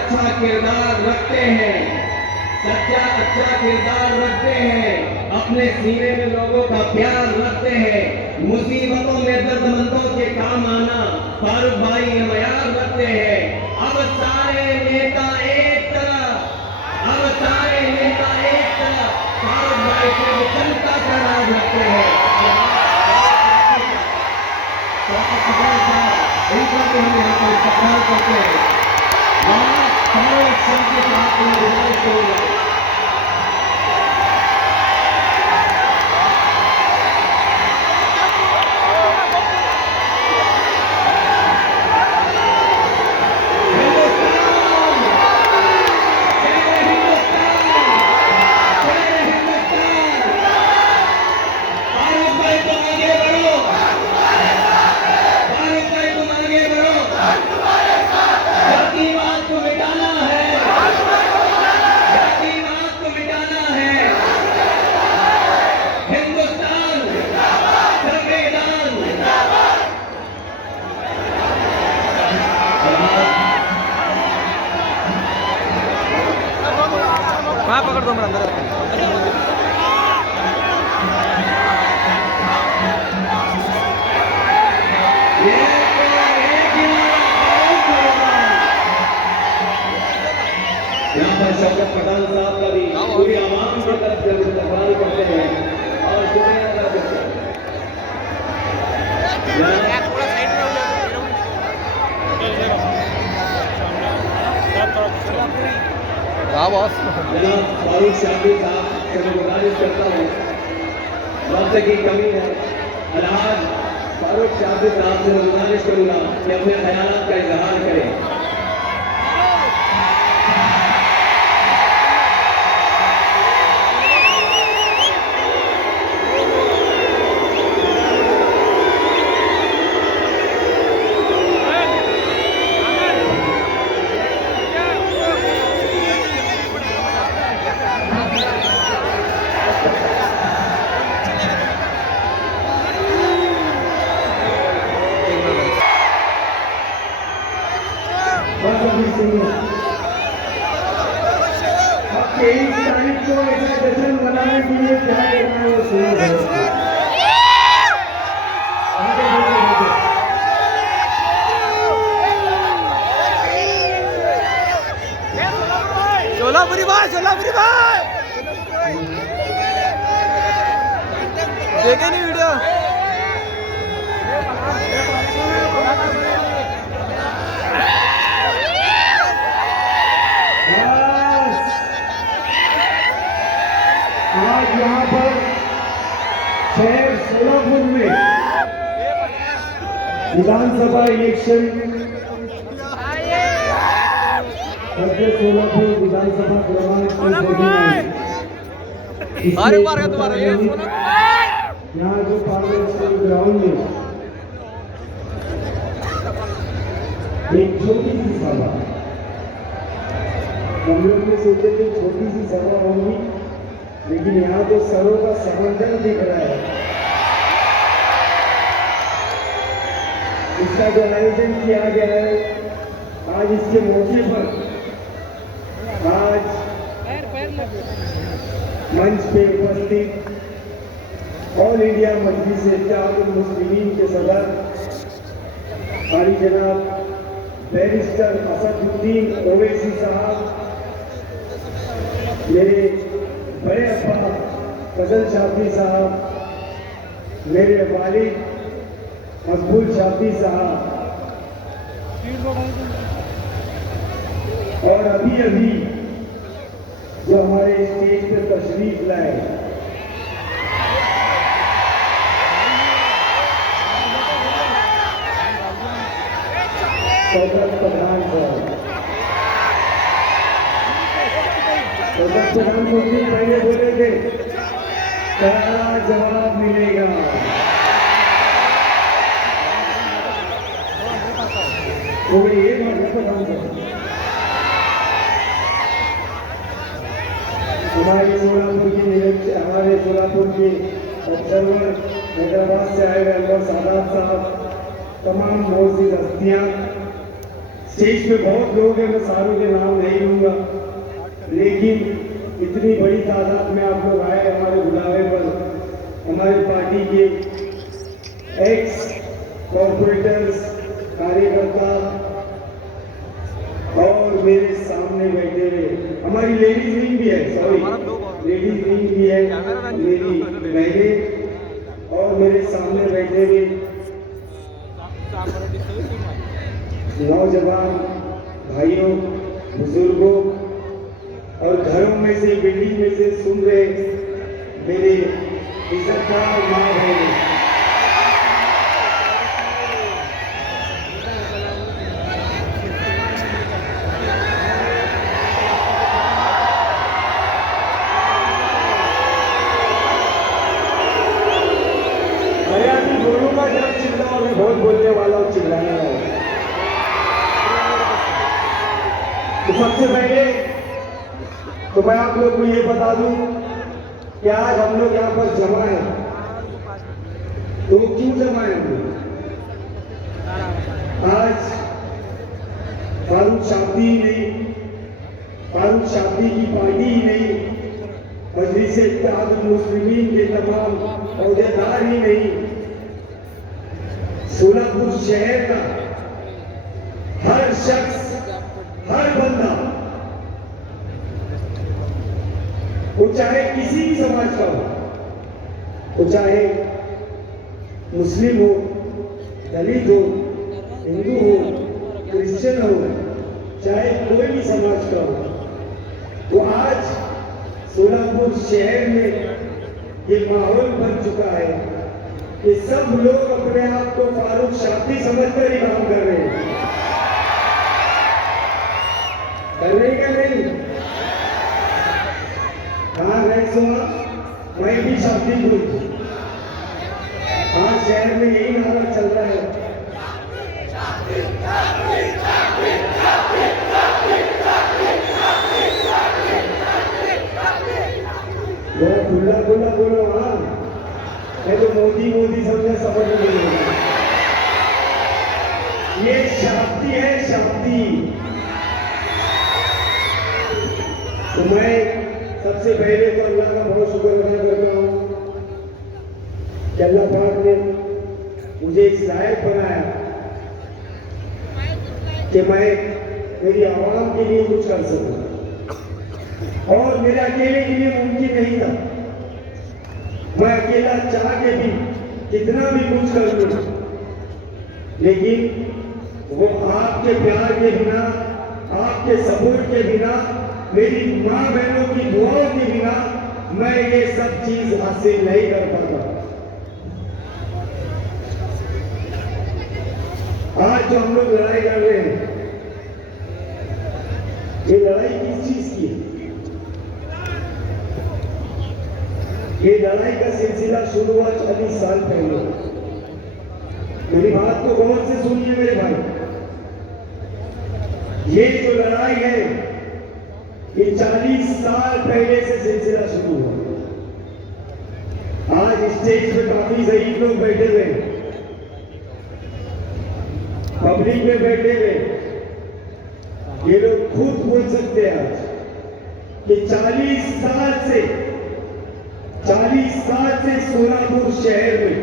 अच्छा किरदार रखते हैं, सच्चा अच्छा किरदार रखते हैं, अपने सीने में लोगों का प्यार रखते हैं, मुसीबतों में दर्दमंदों के काम आना फारूक भाई मयार रखते हैं। अब सारे नेता एक तरफ, अब सारे नेता एक तरफ, फारूक भाई से जनता का राज रखते हैं। इनका भी हम यहाँ पर इस्तेमाल करते हैं। फारूक साहब के साथ में गुजारिश करूंगा। वहाँ पकड़ दो, अंदर यहाँ पर शौकत पठान साहब का भी पूरी आवाम की तरफ से इस्तेमाल करते हैं और शुक्रिया अदा करते हैं। जनाब फारूक शादी साहब से मैं गुजारिश करता हूँ, वक्त की कमी है, अलहाज फारूक शादी साहब से मैं गुजारिश करूँगा कि अपने ख्यालात का इजहार करें। अब 23 तारीख को ऐसा जश्न मनाने के लिए क्या करना है वो सुनिए। सोलापुरी भाई, सोलापुरी भाई देखे नहीं वीडियो। आज यहाँ पर शहर सोलापुर में विधानसभा इलेक्शन, सोलापुर विधानसभा क्रमांक यहाँ जो पार्लियामेंट ग्राउंड में एक छोटी सी सभा, हम लोग ने सोचे थे छोटी सी सभा होगी, लेकिन यहाँ तो सरों का समर्थन दिख रहा है। इसका जो आयोजन किया गया है आज, इसके मौके पर आज मंच पे उपस्थित ऑल इंडिया मजलिस इत्तेहादुल मुस्लिमीन के सदर आली जनाब बैरिस्टर असदुद्दीन ओवैसी साहब, मेरे बड़े अब्बा फजल शाफी साहब, मेरे वालिद मकबूल शाफी साहब, और अभी अभी जो हमारे स्टेज पर तशरीफ लाए शौकत पठान साहब, शौकत पठान को भी पहले बोले थे क्या जवाब मिलेगा। वो ये पठान साहब हमारे सोलापुर के ऑब्जर्वर हैदराबाद से आए हुए अनवर सादात साहब, तमाम मोअज़्ज़िज़ हस्तियाँ, स्टेज पे बहुत लोग हैं, मैं सारों के नाम नहीं लूंगा, लेकिन इतनी बड़ी तादाद में आप लोग आए हमारे बुलावे पर। हमारे पार्टी के एक्स कॉर्पोरेटर्स, कार्यकर्ता और मेरे सामने बैठे हुए हमारी लेडीज विंग भी है, सॉरी लेडीज विंग भी है, मेरी बहनें और मेरे सामने बैठे हुए नौजवान भाइयों, बुजुर्गों और घरों में से, बिल्डिंग में से सुन रहे मेरे इज्जतदार माँ बहनें, बोलूंगा जब चिल्ला, और मैं बहुत बोलने वाला हूँ, चिल्लाने वाला हूँ। तो सबसे पहले तो मैं आप लोग को ये बता दूं कि आज हम लोग यहाँ पर जमा है, तो क्यों जमा है हम लोग? आज फारूक शाब्दी ही नहीं, फारूक शाब्दी की पार्टी ही नहीं, मजलिस इत्तेहादुल मुस्लिमीन के तमाम अहदेदार ही नहीं, सोलापुर शहर का हर शख्स, हर बंदा, वो चाहे किसी भी समाज का हो, वो चाहे मुस्लिम हो, दलित हो, हिंदू हो, क्रिश्चियन हो, चाहे कोई भी समाज का हो, वो आज सोलापुर शहर में ये माहौल बन चुका है कि सब लोग अपने आप को फारूक शाब्दी समझकर ही काम कर रहे हैं। कर रहे क्या नहीं? कहाँ गए सुना? मैं भी शाब्दी बोल, आज शहर में यही नारा चल रहा है। खुला खुला बोलो, हाँ, मैं तो मोदी मोदी समझे, समझ नहीं। ये शाब्दी है, शाब्दी। तो मैं सबसे पहले तो अल्लाह का बहुत शुक्र अदा करता हूँ कि अल्लाह पाक ने मुझे इस लायक बनाया कि मैं मेरी आवाम के लिए कुछ कर सकूं, और मेरे अकेले के लिए मुमकिन नहीं था। मैं अकेला चाह के भी कितना भी कुछ कर लूं, लेकिन वो आपके प्यार के बिना, आपके सपोर्ट के बिना, मेरी माँ बहनों की दुआओं के बिना मैं ये सब चीज हासिल नहीं कर पाता। आज जो हम लोग लड़ाई कर रहे हैं, ये लड़ाई किस चीज की है? ये लड़ाई का सिलसिला शुरू हुआ 40 साल पहले। मेरी बात को गौर से सुनिए मेरे भाई, ये जो लड़ाई है ये 40 साल पहले से सिलसिला शुरू हुआ। आज स्टेज पे काफी शहीद लोग बैठे हुए, पब्लिक में बैठे हुए, ये लोग खुद बोल सकते हैं आज कि 40 साल से सोलापुर शहर में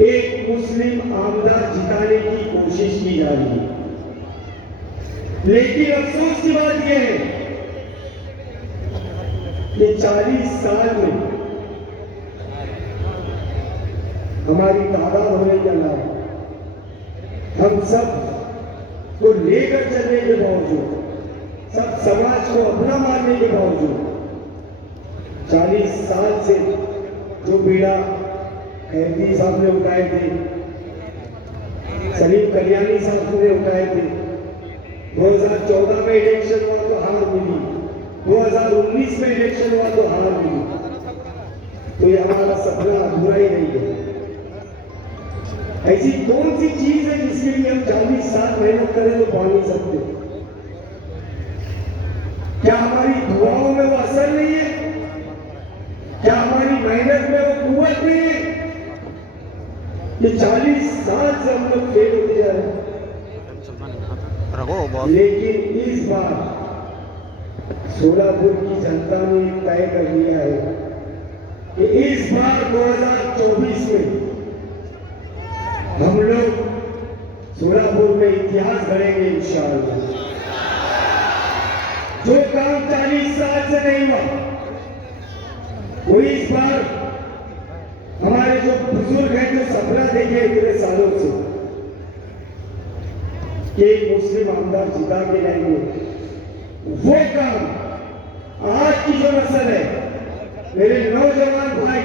एक मुस्लिम आमदार जिताने की कोशिश की जा रही है। लेकिन अफसोस की बात यह है कि 40 साल में हमारी तादाद होने के अलावा हम सब को लेकर चलने के बावजूद, सब समाज को अपना मानने के बावजूद 40 साल से जो पीड़ा खैरदी साहब ने उठाए थे, सलीम कल्याणी साहब ने उठाए थे, 2014 में इलेक्शन हुआ तो हार मिली, 2019 में इलेक्शन हुआ तो हार मिली, तो ये हमारा सपना अधूरा ही नहीं है। ऐसी कौन सी चीज है जिसके लिए हम 40 साल मेहनत करें तो पा नहीं सकते? क्या हमारी दुआओं में वो असर नहीं है? क्या हमारी मेहनत में वो कुव्वत नहीं है? ये 40 साल से हम लोग फेल होते जा रहे हैं। रखो बॉस। लेकिन इस बार सोलापुर की जनता ने तय कर लिया है कि इस बार 2024 में हम लोग सोलापुर में इतिहास गढ़ेंगे इंशाअल्लाह। जो काम 40 साल से नहीं हुआ वो इस बार हमारे जो बुजुर्ग हैं जो सपना देखे इतने सालों से कि एक मुस्लिम आमदार जिता के लाएंगे, वो काम आज की जो नस्ल है, मेरे नौजवान भाई,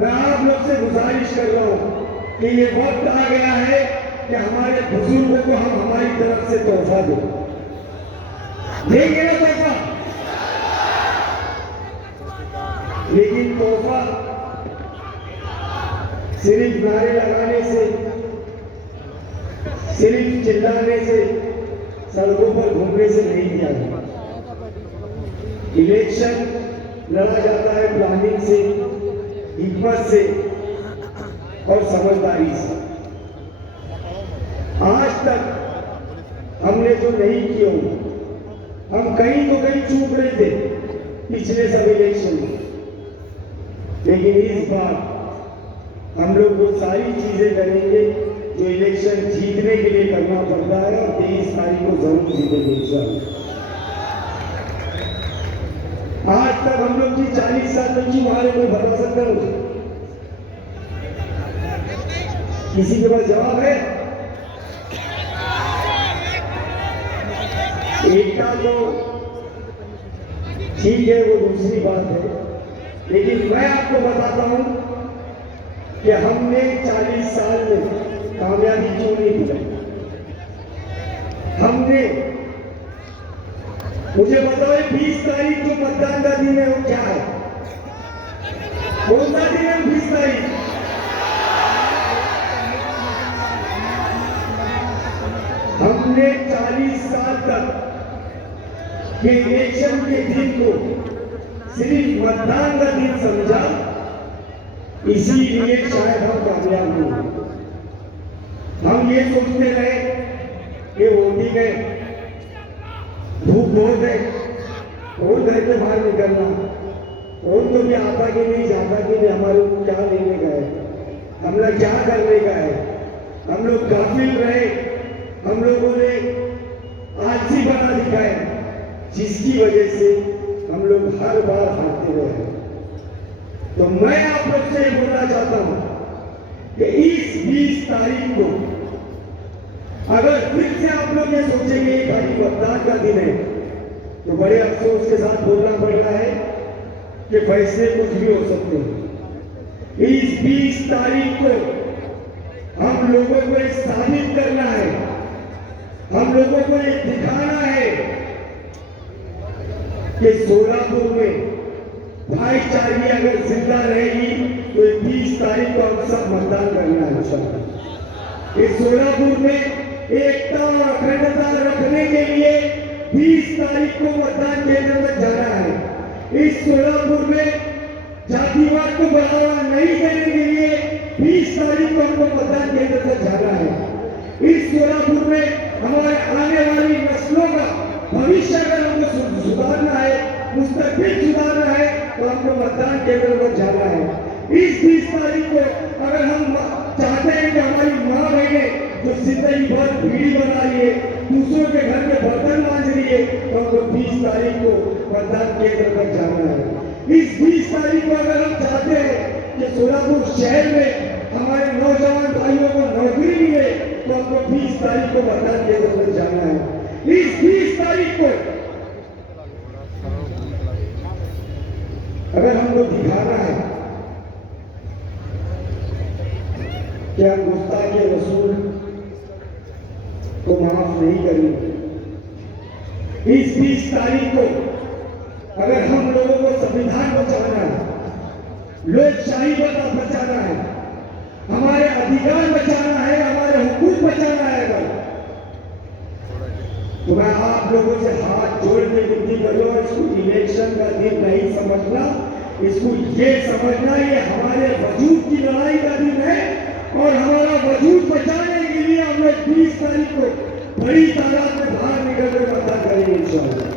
मैं आप लोग से गुजारिश कर रहा हूं कि ये वक्त आ गया है कि हमारे बुजुर्गों को हम हमारी तरफ से तोहफा दें। देंगे ना तोहफा? लेकिन तोहफा सिर्फ नारे लगाने से, सिर्फ चिल्लाने से, सड़कों पर घूमने से नहीं दिया जाता। इलेक्शन लड़ा जाता है प्लानिंग से, हिम्मत से और समझदारी से। आज तक हमने जो नहीं किया, हम कहीं तो कहीं चूक रहे थे पिछले सब इलेक्शन में, लेकिन इस बार हम लोग वो सारी चीजें करेंगे जो इलेक्शन जीतने के लिए करना पड़ता है, और 23 तारीख को जरूर जीतेंगे इंशाअल्लाह। आज तक हम लोग की 40 साल की बारे में बता सकता हूं? किसी के पास जवाब है? एकता तो ठीक है, वो दूसरी बात है, लेकिन मैं आपको बताता हूं कि हमने 40 साल में कामयाबी क्यों नहीं दिलाई। हमने, मुझे बताओ 20 तारीख जो मतदान का दिन है वो क्या है? कौन सा दिन है 20 तारीख? हमने 40 साल तक के इलेक्शन के दिन को सिर्फ मतदान का दिन समझा, इसीलिए शायद हम कामयाब नहीं। हम ये सोचते रहे कि वोटिंग है, धूप बहुत है, और घर के बाहर निकलना, और तो भी आता कि नहीं, जाता कि नहीं, हमारे को क्या लेने का है, हम लोग क्या करने का है। हम लोग गाफिल रहे, हम लोगों ने आलसी बना दिखाए, जिसकी वजह से हम लोग हर बार हारते रहे। तो मैं आप लोग से बोलना चाहता हूं कि इस 20 तारीख को अगर फिर से आप लोग ये सोचेंगे खाली मतदान का दिन है, तो बड़े अफसोस के साथ बोलना पड़ रहा है कि फैसले कुछ भी हो सकते हैं। इस 20 तारीख को हम लोगों को ये साबित करना है, हम लोगों को ये दिखाना है कि सोलापुर में भाईचारगी अगर जिंदा रहेगी तो 20 तारीख को हम सब मतदान करना है इंशाअल्लाह। इस सोलापुर में एकता और अखंडता रखने के लिए 20 तारीख को मतदान केंद्र तक जाना है। इस सोलापुर में जातिवाद को बढ़ावा नहीं देने के लिए 20 तारीख को हमको मतदान केंद्र तक जाना है। इस सोलापुर में हमारे आने वाली नस्लों का भविष्य अगर हमको सुधारना है, मुस्तकबिल सुधारना है, तो हमको मतदान केंद्र पर जाना है। इस 20 तारीख को अगर हम चाहते हैं कि हमारी माँ बहनें जो जिंदगी भर बीड़ी बना रही है, दूसरों के घर में बर्तन मांज रही है, तो हमको 20 तारीख को मतदान केंद्र पर जाना है। इस 20 तारीख को अगर हम चाहते हैं कि सोलापुर शहर में हमारे नौजवान भाइयों को नौकरी मिले, तो हमको 20 तारीख को मतदान केंद्र पर जाना है। इस 20 तारीख को अगर हमको दिखाना है कि हम गुस्ताखे रसूल को माफ नहीं करेंगे, इस 20 तारीख को अगर हम लोगों को संविधान बचाना है, लोकशाही बचाना है, हमारे अधिकार बचाना है, हमारे हुकूक बचाना है, अगर तो मैं आप लोगों से हाथ जोड़ के विनती कर रहा हूं, इसको इलेक्शन का दिन नहीं समझना, इसको ये समझना ये हमारे वजूद की लड़ाई का दिन है, और हमारा वजूद बचाने के लिए हम लोग 20 तारीख को बड़ी तादाद में बाहर निकल कर मतदान करेंगे इंशाअल्लाह।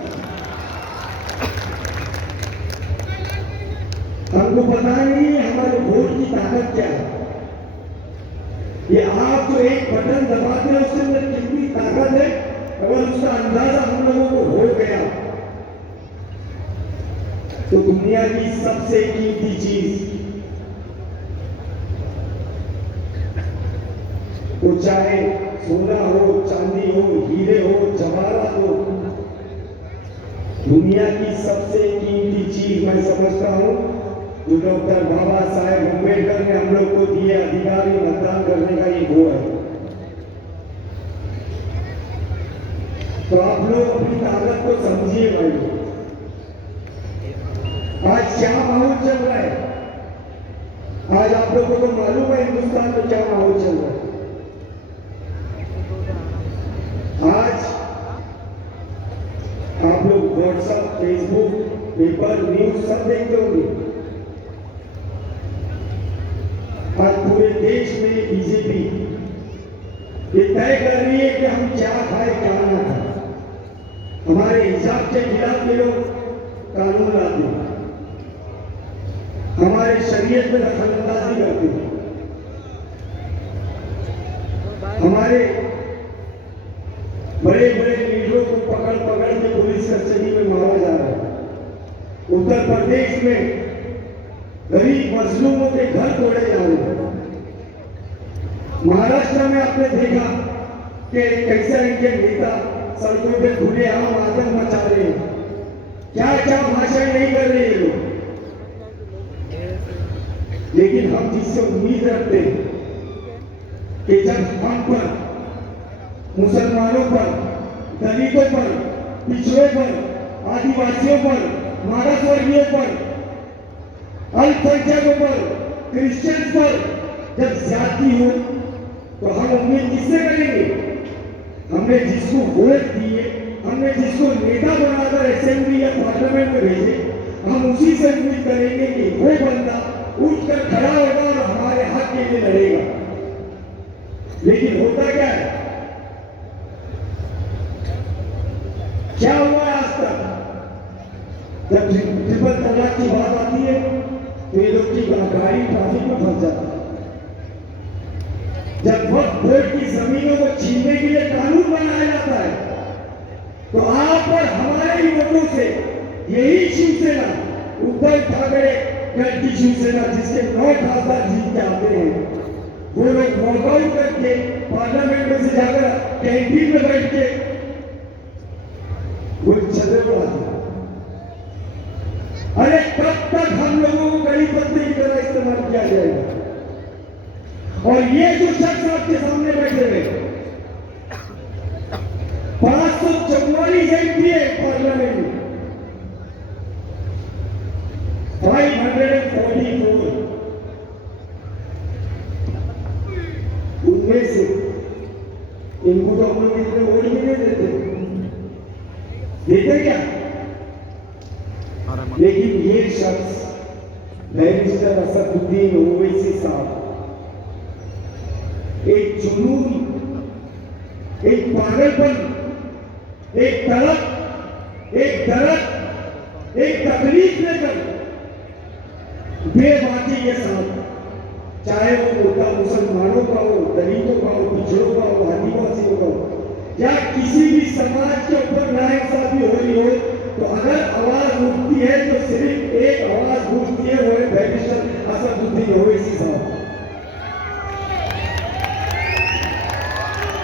हमको पता नहीं है हमारे वोट की ताकत क्या है। ये आप जो एक बटन दबाते हैं उसके अंदर कितनी ताकत है, अगर उसका अंदाजा हम लोगों को हो गया तो दुनिया की सबसे कीमती चीज, वो चाहे सोना हो, चांदी हो, हीरे हो, जवाहरात हो, दुनिया की सबसे कीमती चीज मैं समझता हूं जो डॉक्टर बाबा साहेब अम्बेडकर ने हम लोग को दिए अधिकार मतदान करने का, ये वो है। तो आप लोग अपनी ताकत को समझिए भाई। आज क्या माहौल चल रहा है, आज आप लोगों को मालूम है हिंदुस्तान में क्या माहौल चल रहा है। आज आप लोग व्हाट्सएप, फेसबुक, पेपर, न्यूज सब देखते होंगे। आज पूरे देश में बीजेपी ये तय कर रही है कि हम क्या खाए क्या ना खाए। हमारे हिसाब के खिलाफ ये लोग कानून लाते हैं, हमारे शरीयत में दखलंदाजी करते हैं, हमारे बड़े बड़े लीडरों को पकड़ पकड़ के पुलिस कस्टडी में मारा जा रहा है। उत्तर प्रदेश में गरीब मजलूमों के घर तोड़े जा रहे हैं। महाराष्ट्र में आपने देखा कि कैसे इनके नेता सड़कों पे खुलेआम आतंक मचा रहे हैं, क्या क्या भाषण नहीं कर रहे हैं लोग। लेकिन हम जिससे उम्मीद रखते हैं कि जब हम पर, मुसलमानों पर, दलितों पर, पिछड़ों पर, आदिवासियों पर, मागास वर्गीयों पर, अल्पसंख्यकों पर, क्रिश्चियंस पर जब ज्यादती हो तो हम उम्मीद किससे करेंगे? हमने जिसको वोट दिए, हमने जिसको नेता बनाकर असेंबली या पार्लियामेंट में भेजे, हम उसी से उम्मीद करेंगे कि वो बंदा उठकर खड़ा होगा और हमारे हक के लिए लड़ेगा। लेकिन होता क्या है, क्या हुआ आज तक? जब ट्रिपल तलाक की बात आती है तो ये लोग की गाड़ी ट्रैफिक में फंस जाती है। जब वक्त वोट की जमीनों को छीनने के लिए कानून बनाया जाता है तो आप और हमारे ही वोटों से यही शिवसेना, उद्धव ठाकरे की शिवसेना जिसके 9 खासदार जीत के आते हैं, वो लोग वॉकआउट करके पार्लियामेंट में से जाकर कैंटीन में बैठ के वो छतरे उड़ाते हैं। अरे कब तक हम लोगों को कड़ी पत्ते की तरह इस्तेमाल किया जाएगा? और ये जो शख्स आपके सामने बैठे हुए 544 एमपी है पार्लियामेंट में, 544, उनमें से इनको तो हम लोग इतने वोट भी नहीं देते क्या? लेकिन ये शख्स बैरिस्टर असदुद्दीन ओवैसी साहब एक जुनून, एक पागलपन, एक तड़प, एक दर्द, एक तकलीफ लेकर बेबाकी के साथ, चाहे वो मुद्दा मुसलमानों का हो, दलितों का हो, पिछड़ों का हो, आदिवासियों का हो, या किसी भी समाज के ऊपर नाइंसाफी हो रही हो, तो अगर आवाज उठती है तो सिर्फ एक आवाज उठती है, वो है बैरिस्टर असदुद्दीन ओवैसी साहब।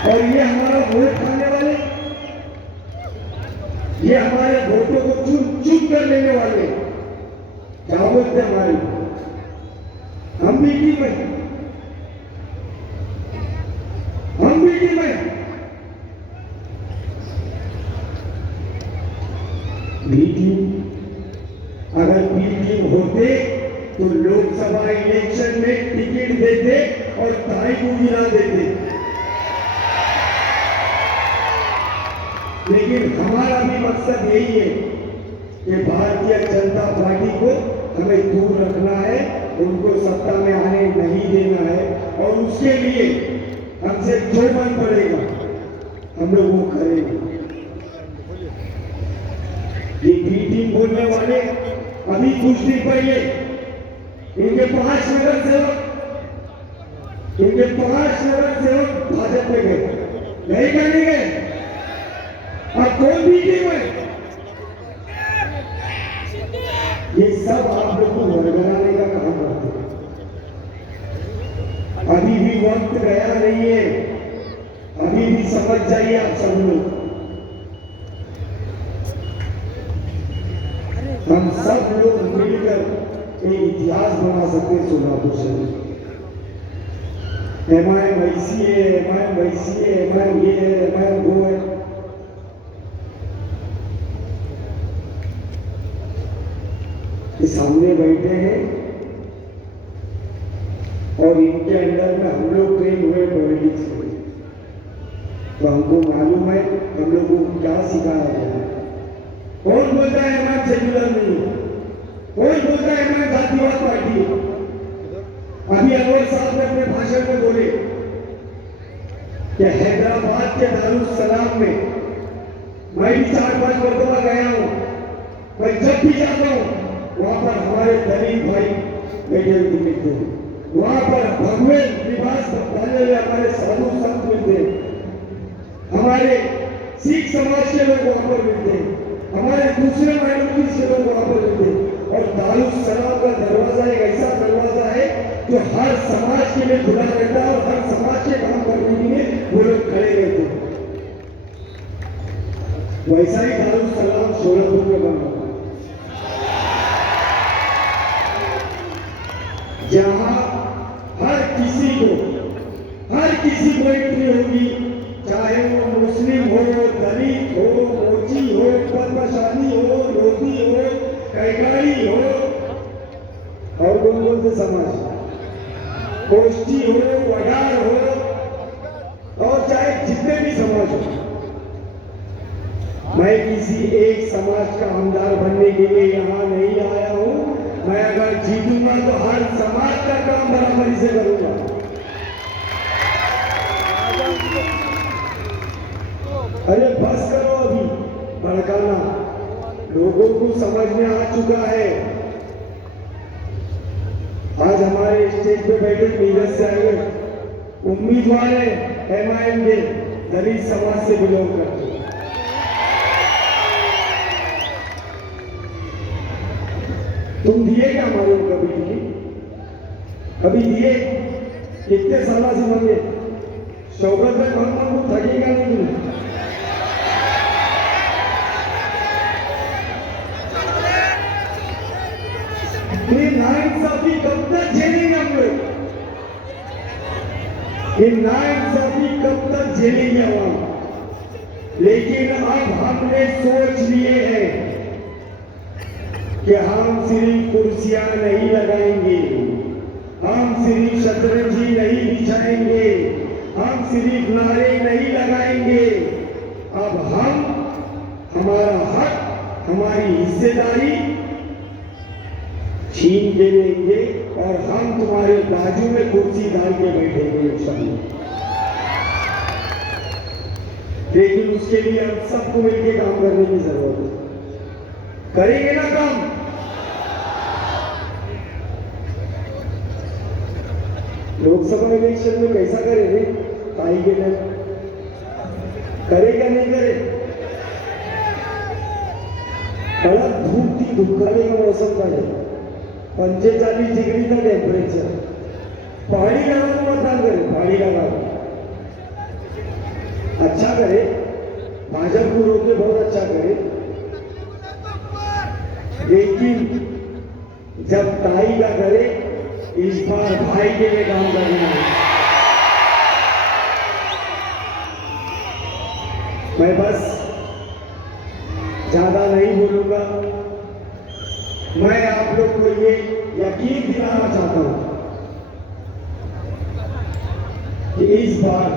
और ये हमारा वोट खाने वाले, ये हमारे वोटों को चुप कर लेने वाले क्या बोलते हमारे, हम भी टीम में, हम भी टीम में बी टीम। अगर बी टीम होते तो लोकसभा इलेक्शन में टिकट देते और ताई को गिरा देते। लेकिन हमारा भी मकसद यही है कि भारतीय जनता पार्टी को हमें दूर रखना है, उनको सत्ता में आने नहीं देना है। और उसके लिए हमसे जो मन पड़ेगा हम लोग वो करेंगे। ये बी टीम बोलने वाले अभी कुछ दिन पहले इनके 5 नगर सेवक भाजपा में गए, नहीं क्या नहीं गए? अब कौन बी टीम है? ये सब आप लोग को वरगलाने का काम करते हैं। अभी भी वक्त गया नहीं है, अभी भी समझ जाइए आप सब लोग। हम सब लोग मिलकर एक इतिहास बना सकते हैं सोलापुर से। एमआईएम वैसी है, एमआईएम वैसी है, एमआईएम ये है, एमआईएम वो है। ये सामने बैठे हैं और इनके अंदर में हम लोग ट्रेन हुए पॉलिटिक्स में, तो हमको मालूम है हम लोग को क्या सिखाया गया है। कौन बोलता है हमारा सेक्युलर नहीं है? कौन बोलता है हमारा जातिवाद पार्टी है? अभी अनवर साहब ने अपने भाषण में बोले कि हैदराबाद के दारुस्सलाम में मैं भी 4-5 मरतबा गया हूं, मैं जब भी जाता हूं वहां पर हमारे दलित भाई बैठे हुए मिलते हैं, वहां पर भगवे लिबास डाले हुए हमारे साधु संत मिलते हैं, हमारे सिख समाज के लोग वहां पर मिलते हैं, हमारे दूसरे माइनॉरिटीज के लोग वहां पर मिलते हैं। और दारुस्सलाम का दरवाजा एक ऐसा दरवाजा है जो हर समाज के लिए खुला रहता है और हर समाज के काम करने के लिए वो लोग खड़े रहते हैं। वैसा ही दारुस्सलाम शोलापुर में बना, जहां हर किसी को एंट्री होगी, चाहे वो मुस्लिम हो, दलित हो, मोची हो, पद्मशाली हो, लोधी हो, कैगाड़ी हो, और कौन से समाज, गोष्ठी हो, वडार हो, और चाहे जितने भी समाज हो। मैं किसी एक समाज का आमदार बनने के लिए यहाँ नहीं आया हूं। मैं अगर जीतूंगा तो हर समाज का काम बराबरी से करूंगा। अरे बस करो अभी भड़काना, लोगों को समझ में आ चुका है। आज हमारे स्टेज पे बैठे नीरज से आए उम्मीदवार है एमआईएम के, दलित समाज से बिलोंग करते हैं। तुम दिए क्या हमारे को कभी दिए? कितने साल से मांगे? शौकत में कौन मांगू, थकेगा नहीं तुम। नाइंसाफी कब तक झेलेंगे हम लोग? ये नाइंसाफी कब तक झेलेंगे हम? लेकिन अब हमने सोच लिए हैं कि हम सिर्फ कुर्सियां नहीं लगाएंगे, हम सिर्फ शतरंजी नहीं बिछाएंगे, हम सिर्फ नारे नहीं लगाएंगे। अब हम हमारा हक, हमारी हिस्सेदारी छीन के लेंगे और हम तुम्हारे बाजू में कुर्सी डाल के बैठेंगे इंशाअल्लाह। लेकिन उसके लिए हम सबको मिलकर काम करने की जरूरत है। करेंगे ना काम? लोकसभा इलेक्शन में कैसा करेंगे? ताई के लिए करे क्या नहीं करे? बड़ा धूप थी, धुपकाने का मौसम था, 45 डिग्री का टेम्परेचर। पहाड़ी का गाँव मतदान करे, पहाड़ी का गाँव अच्छा करे, भाजपा को रोके बहुत अच्छा करे। लेकिन जब ताई का करे, इस बार भाई के लिए काम करना है। मैं बस ज्यादा नहीं बोलूंगा। मैं आप लोग को ये यकीन दिलाना चाहता हूं कि इस बार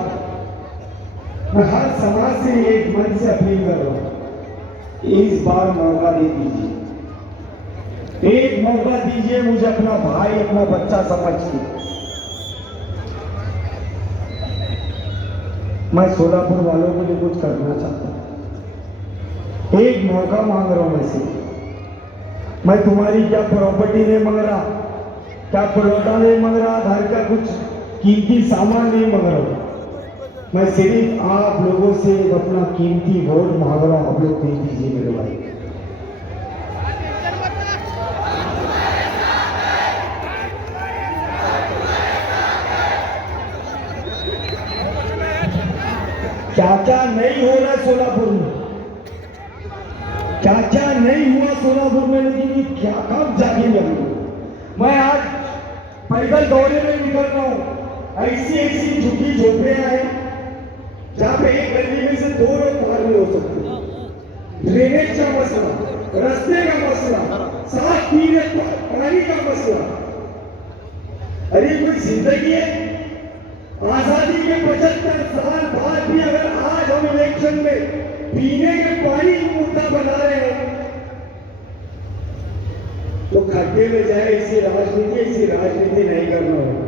मैं हर समाज से एक मन से अपील कर रहा हूं कि इस बार मौका दे दीजिए, एक मौका दीजिए मुझे अपना भाई, अपना बच्चा समझ के। मैं सोलापुर वालों के लिए कुछ करना चाहता हूँ। एक मौका मांग रहा हूँ मैं से। मैं तुम्हारी क्या प्रॉपर्टी नहीं मांग रहा, क्या प्लॉटा नहीं मांग रहा, घर का कुछ कीमती सामान नहीं मांग रहा। मैं सिर्फ आप लोगों से अपना कीमती वोट मांग रहा हूँ। आप लोग दे दीजिए मेरे भाई। क्या क्या नहीं हो रहा सोलापुर में, क्या क्या नहीं हुआ सोलापुर में, लेकिन ये क्या कब जाके मैं आज पैदल दौरे में निकल रहा हूँ। ऐसी ऐसी झुकी झोपड़ियां हैं जहां पे एक गली में से 2 लोग पार नहीं हो सकते। ड्रेनेज का मसला, रास्ते का मसला, साफ पीने पानी का मसला। अरे कोई जिंदगी है? आजादी के 75 साल बाद भी अगर आज हम इलेक्शन में पीने के पानी को मुद्दा बना रहे हैं तो खड्डे में जाए। ऐसी राजनीति नहीं करना होगा।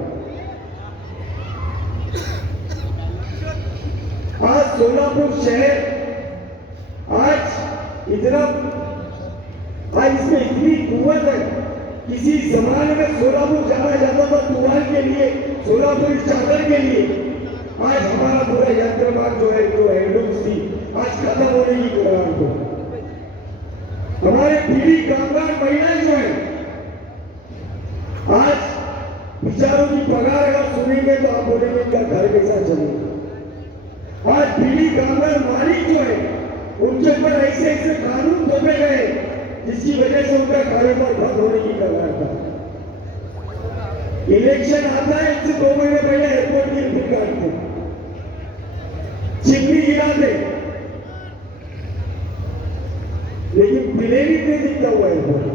आज सोलापुर शहर आज इसमें इतनी कुव्वत है। किसी जमाने में सोलापुर जाना जाता था तुआल के लिए, सोलापुर चादर के लिए। आज हमारा पूरा यंत्रमाग जो हैंडलूम्स थी आज खत्म होने की कगार को। हमारे पीढ़ी कामगार महिलाएं जो है आज विचारों की पगार अगर सुनेंगे तो आप बोलेंगे इनका घर कैसा चलेगा। आज पीढ़ी कामगार मालिक जो है उनके ऊपर ऐसे ऐसे कानून थोपे गए जिसकी वजह से उनका कारोबार बंद होने की कगार था। इलेक्शन आता है, इससे 2 महीने पहले एयरपोर्ट की रिपोर्ट काटते, चिमनी गिराते, लेकिन प्लेन ही नहीं दिखता हुआ एयरपोर्ट।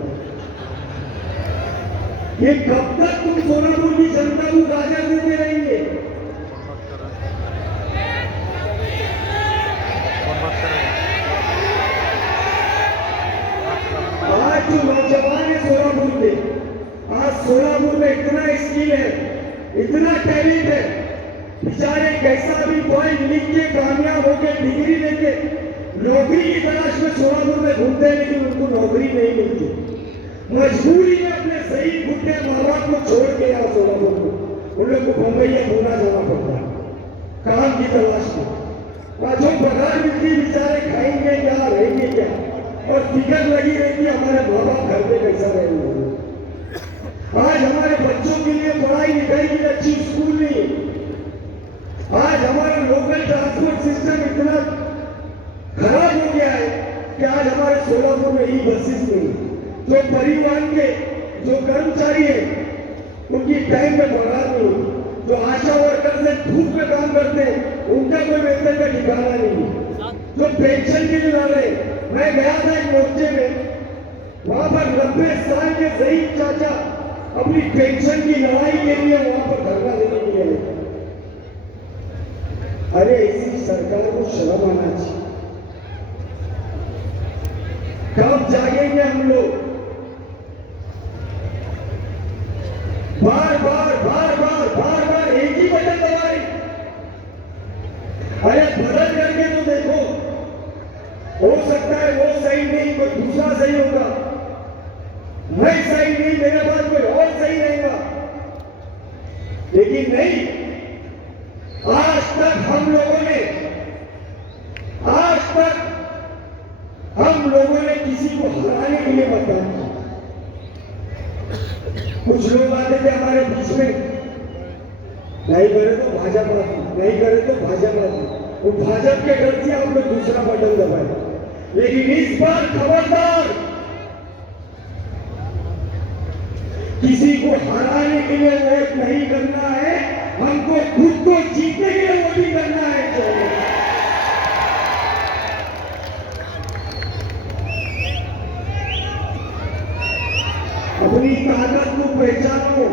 ये कब तक तुम सोलापुर की जनता को गाजर देते रहेंगे? आज जो नौजवान है सोलापुर के, आज सोलापुर में इतना स्किल है, इतना टैलेंट है, बेचारे कैसा भी पॉइंट लिख के कामयाब होकर डिग्री लेके नौकरी की तलाश में सोलापुर में घूमते हैं, लेकिन उनको नौकरी नहीं मिलती। मजबूरी में अपने सही बुढ़े माँ बाप को छोड़ के यहाँ सोलापुर को उन लोग को बम्बई या पूना जाना पड़ता है काम की तलाश में। जो पगार मिलती बेचारे खाएंगे क्या, रहेंगे क्या, और फिक्र लगी रहती है हमारे माँ बाप घर पे कैसा रहेंगे। आज हमारे बच्चों के लिए पढ़ाई लिखाई की अच्छी स्कूल नहीं है। आज हमारा लोकल ट्रांसपोर्ट सिस्टम इतना खराब हो गया है कि आज हमारे सोलापुर में ई बसेस नहीं। जो परिवहन के जो कर्मचारी है उनकी टाइम में पगार नहीं होती। जो आशा वर्कर से धूप में काम करते हैं उनका कोई वेतन का ठिकाना नहीं। जो पेंशन के लिए लड़ रहे, मैं गया था एक मोर्चे में, वहां पर 90 साल के सही चाचा अपनी पेंशन की लड़ाई के लिए वहां पर धरना देने के लिए आए। अरे ऐसी सरकार को शर्म आना चाहिए। कब जागेंगे हम लोग? बार बार एक ही बटन दबाए। अरे बदल करके तो देखो, हो सकता है वो सही नहीं, कोई दूसरा सही होगा। मैं सही नहीं, मेरे पास कोई और सही रहेगा। लेकिन नहीं, आज तक हम लोगों ने किसी को हराने के लिए मतदान किया। कुछ लोग आते थे हमारे बीच में, नहीं करे तो भाजपा, नहीं करे तो भाजपा। वो भाजपा के डर से हम लोग दूसरा बटन दबाए। लेकिन इस बार खबरदार, किसी को हराने के लिए वोट नहीं करना है, हमको खुद को जीतने के लिए वोटिंग करना है। अपनी ताकत को पहचानो।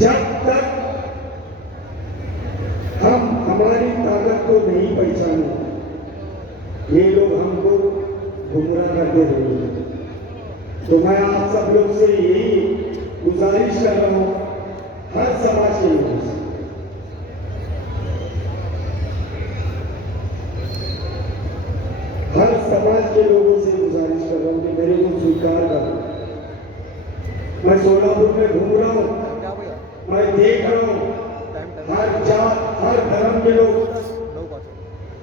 जब तक हम हमारी ताकत को नहीं पहचाने, ये लोग हमको गुमराह करते रहेंगे। तो मैं आप सब लोग से यही गुजारिश कर रहा हूं, हर समाज के लोगों से, हर समाज के लोगों से गुजारिश कर रहा हूं कि मेरे को स्वीकार करो। मैं सोलापुर में घूम रहा हूं, क्या भैया मैं देख रहा हूं हर जात हर धर्म के लोग,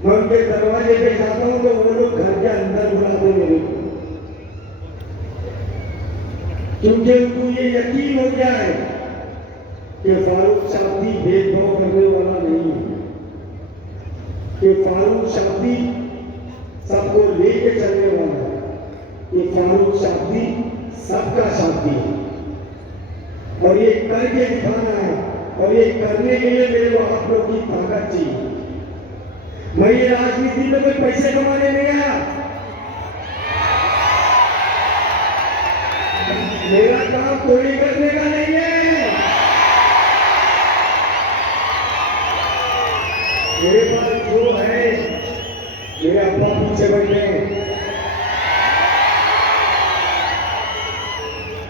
मैं उनके दरवाजे पे जाता हूं तो वो लोग घर के अंदर बुलाते मेरे को, क्योंकि उनको ये यकीन हो गया है कि फारूक शादी भेदभाव करने वाला नहीं है, कि फारूक शादी सबको लेके चलने वाला है, कि फारूक शादी सबका शादी है और ये करके दिखाना है। और ये करने के लिए मेरे को आप लोग की ताकत चाहिए। मैं ये राजनीति में कोई पैसे कमाने नहीं आया, मेरा काम चोरी करने का नहीं है। मेरे पास जो है, मेरे अब्बा पीछे बैठे हैं,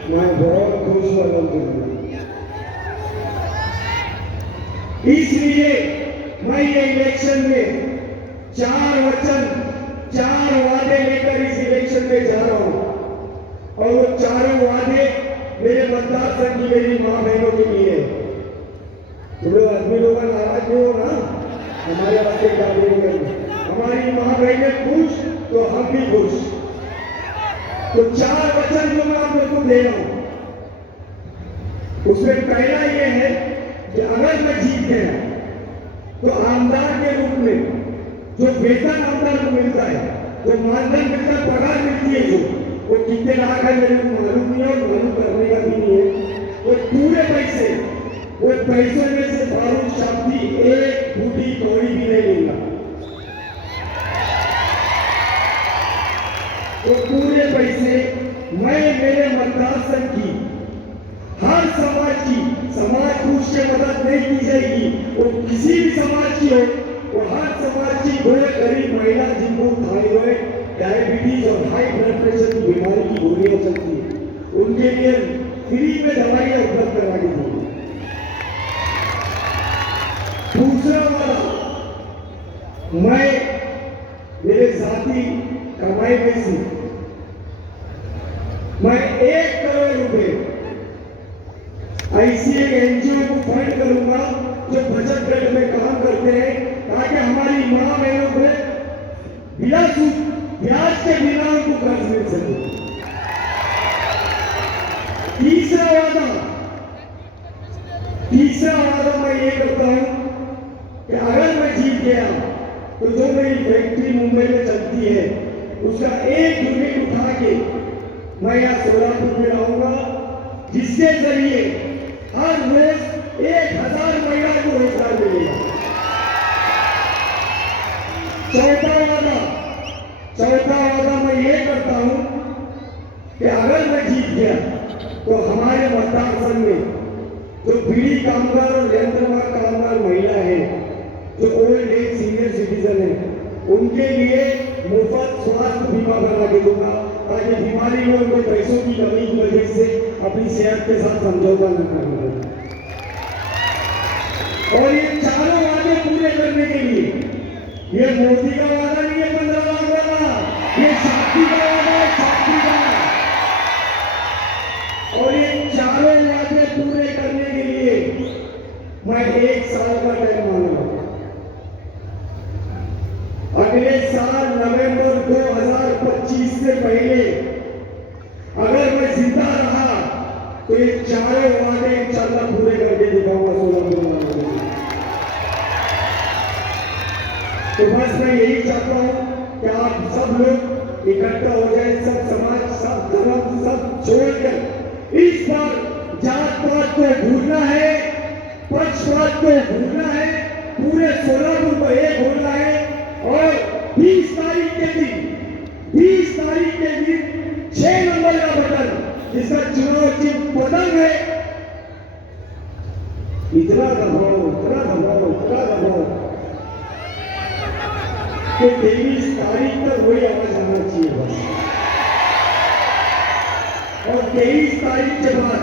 मैं बहुत खुश हूं अल्हम्दुलिल्लाह। इसलिए मैं ये इलेक्शन में 4 वचन 4 वादे लेकर इस इलेक्शन में जा रहा हूं और वो चारों वादे मेरे मतदार संघ की मेरी मां बहनों के लिए। तुम लोग आदमी लोग नाराज नहीं हो ना, हमारे वास्ते गाली नहीं करनी, हमारी मां बहनें खुश तो हम भी खुश। तो 4 वचन जो मैं आप लोग को दे रहा हूं, उसमें पहला ये है कि अगर मैं जीत गया तो आमदार के रूप में जो वेतन आमदार को मिलता है, जो मानधन मिलता है, पगार मिलती है, जो वो कितने लाख है मेरे को मालूम नहीं है और मालूम करने का भी नहीं है। वो पूरे पैसे, वो पैसों में से फारूक शादी एक बूटी कौड़ी भी नहीं मिलना, वो पूरे पैसे मैं मेरे मतदार संघ की हर समाज की, समाज पूछ के मदद नहीं की जाएगी, वो किसी भी समाज की हो, वो हर समाज की गोरे गरीब महिला जिनको थायराइड, डायबिटीज और हाई ब्लड प्रेशर की बीमारी की गोलियां चलती है, उनके लिए फ्री में दवाइयां उपलब्ध करा दी जाएगी। दूसरा वाला, मैं मेरे साथी कमाई में से मैं 1 करोड़ रुपए ऐसी एक एनजीओ को फंड करूंगा जो बचत गट में काम करते हैं, ताकि हमारी मां बहनों को बिना सूद ब्याज के बिना उनको कर्ज मिल सके। तीसरा वादा मैं ये करता हूं कि अगर मैं जीत गया तो जो मेरी फैक्ट्री मुंबई में चलती है उसका 1 यूनिट उठा के मैं यहाँ सोलापुर में लाऊंगा, जिसके जरिए हर रोज 1000 महिला को रोजगार मिलेगा। चौथा वादा मैं ये करता हूं कि अगर मैं जीत गया तो हमारे मतदार संघ में जो बीड़ी कामगार और यंत्रमाग कामगार महिला है, जो ओल्ड एज सीनियर सिटीजन है, उनके लिए मुफ्त स्वास्थ्य बीमा करा के दूंगा, ताकि बीमारी में उनको पैसों की कमी की वजह से अपनी सेहत के साथ समझौता न करना पड़े। और ये चारों वादे पूरे करने के लिए, ये मोदी का वादा नहीं है 15 लाख वाला, ये शादी का वादा है, शादी का। और ये चारों वादे पूरे करने के लिए मैं 1 साल का टाइम मांगा। अगले साल नवंबर 2025 से पहले अगर मैं जिंदा रहा तो ये चारों वादे इंशाअल्लाह पूरे करके दिखाऊंगा सोलापुर में। तो बस मैं यही चाहता हूं कि आप सब लोग इकट्ठा हो जाए, सब समाज, सब धर्म, सब छोड़कर इस बार जात पात को भूलना है, पक्षपात को भूलना है, पूरे सोलापुर को एक होना है। और 20 तारीख के दिन 6 नंबर का बटन, जिसका चुनाव चिन्ह पतंग है, इतना दबाओ कि 23 तारीख तक वही आवाज आना चाहिए बस। और 23 तारीख के बाद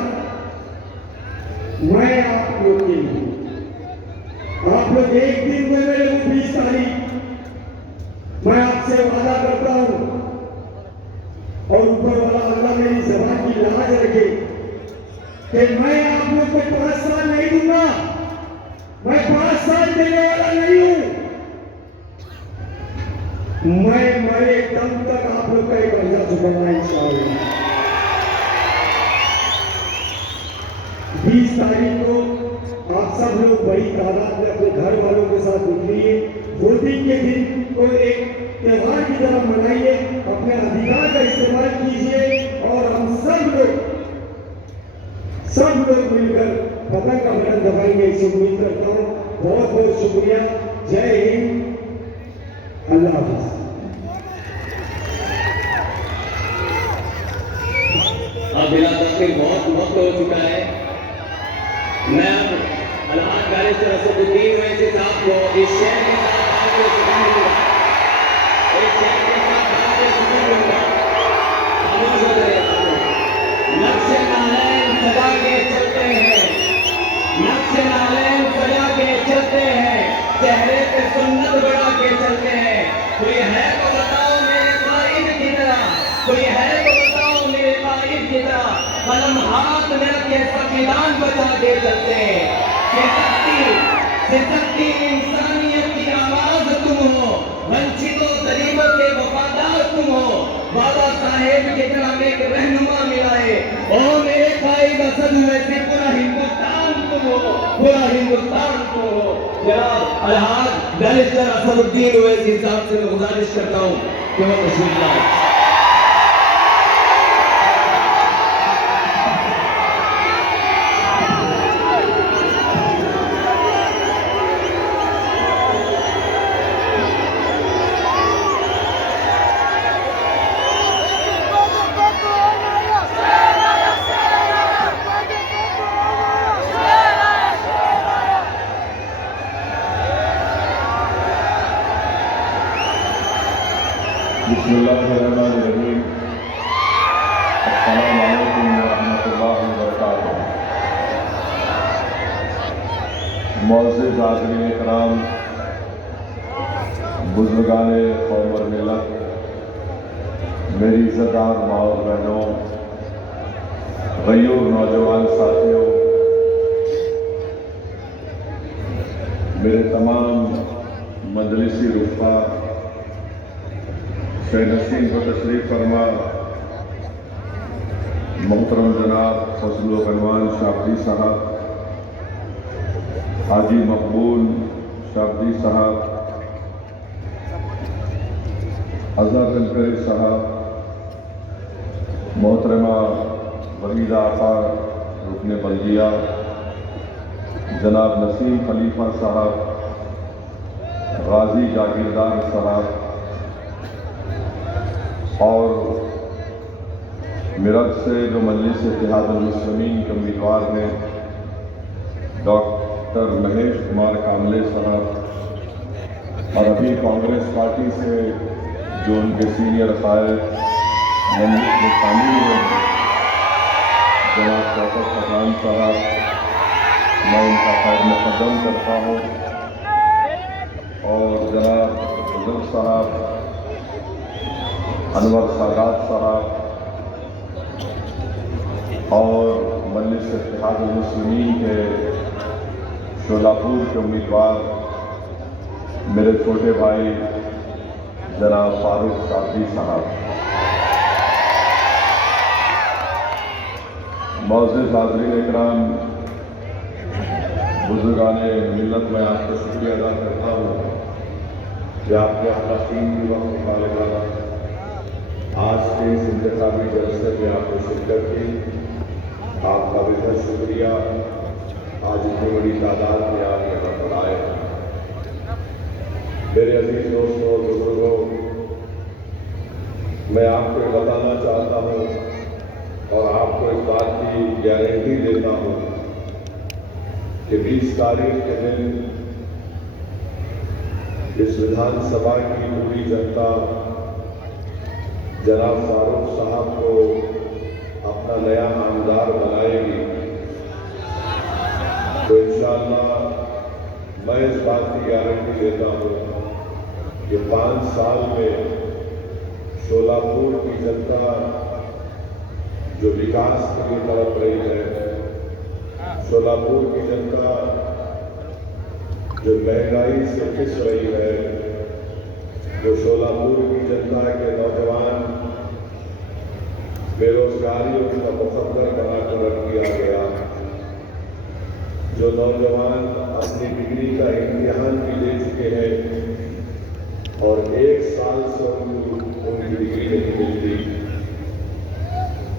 मैं आपको और एक दिन में मेरे को 20 तारीख मैं आपसे वादा करता हूं और ऊपर वाला अल्लाह मेरी जबान की लाज रखे कि मैं आप लोग को 5 साल नहीं दूंगा, मैं 5 साल देने वाला नहीं हूं। मैं मरे दम तक आप लोग का एक कर्जा चुकाऊंगा इंशाअल्लाह। 20 तारीख को आप सब लोग बड़ी तादाद में अपने घर वालों के साथ निकलिए। वोटिंग के दिन को एक त्योहार की तरह मनाइए, अपने अधिकार का इस्तेमाल कीजिए और हम सब लोग मिलकर पतंग का बटन दबाएंगे, इसे उम्मीद करता हूँ। बहुत बहुत शुक्रिया। जय हिंद, अल्लाह हाफिज। अब बिला तस्वीर बहुत वक्त हो चुका है। मैं अलहाज बैरिस्टर असदुद्दीन ओवैसी साहब को इस शहर के साथ आगे सुकून दूंगा, इस शहर के साथ आगे सुकून दूंगा। खामोश हो गए नक्शे नालैन सजा के चलते हैं, नक्शे नालैन सजा के चलते हैं, चेहरे पे सुन्नत बढ़ा के चलते हैं। कोई है तो बताओ मेरे कायद की तरह, कोई है तो बताओ मेरे कायद की तरह। कलम हाथ में रखे संविधान बचा के चलते हैं। सिद्धि इंसानियत की आवाज तुम हो, वंचितों गरीबों के वफादार तुम हो। बाबा साहेब के नाम एक रहनुमा मिला है। ओ मेरे कायद असद ओवैसी, पूरा हिंदुस्तान तुम हो, पूरा हिंदुस्तान तुम हो। जनाब अलहाज बैरिस्टर असदुद्दीन ओवैसी साहब से मैं गुजारिश करता हूँ कि वो तशरीफ लाएं। बिस्मिल्लाहिर्रहमानिर्रहीम। अस्सलामु अलैकुम व रहमतुल्लाहि व बरकातुहू। मुअज़्ज़िज़ हाज़िरीन इकराम, बुज़ुर्गाने कौम और मिल्लत, मेरी इज़्ज़तदार माँ और बहनों, गयूर नौजवान साथियों, मेरे तमाम मजलिसी रुफ़ा नसीम को तशरीफ फरमा, मोहतरम जनाब फजल गनवान शाब्दी साहब, हाजी मकबूल शाब्दी साहब, अज़हर अलकरी साहब, मोहतरमा वहीदा आपा रुकने बल्दिया, जनाब नसीम खलीफा साहब, गाजी जागीरदार साहब और मेरठ से जो मजलिस इत्तेहादुल मुस्लिमीन के उम्मीदवार हैं डॉक्टर महेश कुमार कामले साहब, और अभी कांग्रेस पार्टी से जो उनके सीनियर कायद मजलिस में शामिल हुए हैं जनाब शौकत फरहान साहब, मैं उनका खैर मुक़द्दम करता हूँ। और जनाब बुजुर्ग साहब अनवर सादात साहब और मजलिस इत्तेहादुल मुस्लिमीन के शोलापुर के उम्मीदवार मेरे छोटे भाई जनाब फारूक शाब्दी साहब, मुअज़्ज़िज़ हाज़िरीन इकराम, बुज़ुर्गाने मिल्लत, मैं आपका शुक्रिया अदा करता हूँ कि आपने अपना कीमती वक्त निकाला, आज के इस इंतखाबी जलसे में आपने शिरकत की। आपका बेहद शुक्रिया। आज इतनी बड़ी तादाद में आप यहाँ पर आए। मेरे अजीज दोस्तों और बुजुर्गों, मैं आपको बताना चाहता हूँ और आपको इस बात की गारंटी देता हूँ कि 20 तारीख के दिन इस विधानसभा की पूरी जनता जनाब फारूक साहब को अपना नया आमदार बनाएगी। तो इंशाअल्लाह मैं इस बात की गारंटी देता हूं कि 5 साल में शोलापुर की जनता जो विकास के लिए तड़प रही है, शोलापुर की जनता जो महंगाई से पिस रही है, जो शोलापुर की जनता के नौजवान बेरोजगारी का मुकद्दर बनाकर रख दिया गया, जो नौजवान अपनी डिग्री का इम्तिहान भी दे चुके हैं और 1 साल से उनकी डिग्री नहीं मिलती,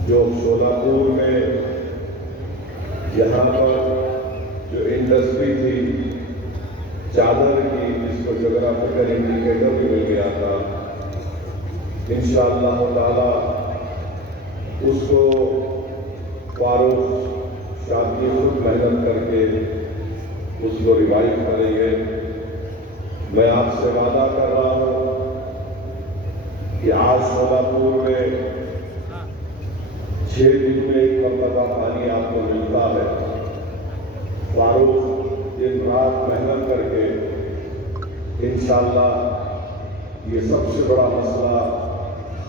जो शोलापुर में यहाँ पर जो इंडस्ट्री थी चादर की, जिसको जोग्राफिकल इंडिकेटर भी मिल गया था, इंशाअल्लाह ताला उसको फारूक शादी खुद मेहनत करके उसको रिवाइव करेंगे। मैं आपसे वादा कर रहा हूं कि आज शोलापुर में 6 दिन में 1 मरतबा पानी आपको मिलता है। फारूक दिन रात मेहनत करके इंशाअल्लाह ये सबसे बड़ा मसला,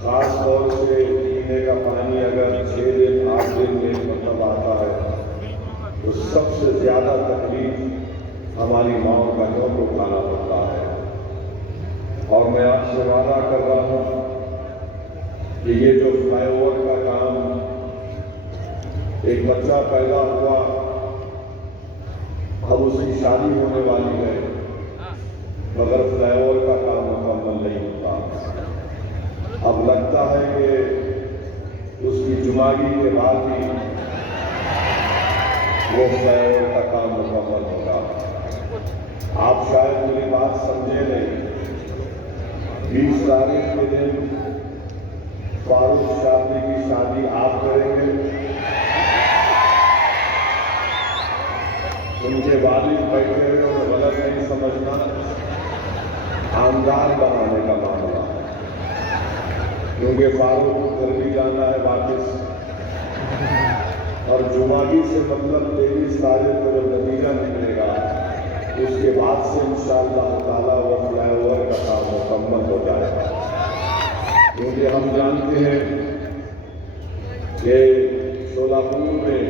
खास तौर से पीने का पानी अगर 6 दिन 8 दिन में 1 मरतबा आता है तो सबसे ज्यादा तकलीफ हमारी माँ और बहनों को उठाना पड़ता है। और मैं आपसे वादा कर रहा हूं कि ये जो फ्लाईओवर का काम, एक बच्चा पैदा हुआ, अब उसकी शादी होने वाली है, मगर फ्लाईओवर का काम मुकम्मल नहीं होता। अब लगता है कि उसकी जुमागी के बाद ही वो फ्लाईओवर का काम मुकम्मल होगा। आप शायद मेरी बात समझे नहीं। 20 तारीख के दिन फारूक शादी की शादी आप करेंगे, उनके वालिद बैठे हुए उन्हें गलत नहीं समझना, आमदार बनाने का मामला है, क्योंकि फारूक को घर भी जाना है वापस। और जुमागी से मतलब 23 तारीख को जब नतीजा निकलेगा उसके बाद से इंशाअल्लाह ताला वो फ्लाईओवर का काम मुकम्मल हो जाएगा। क्योंकि हम जानते हैं कि शोलापुर में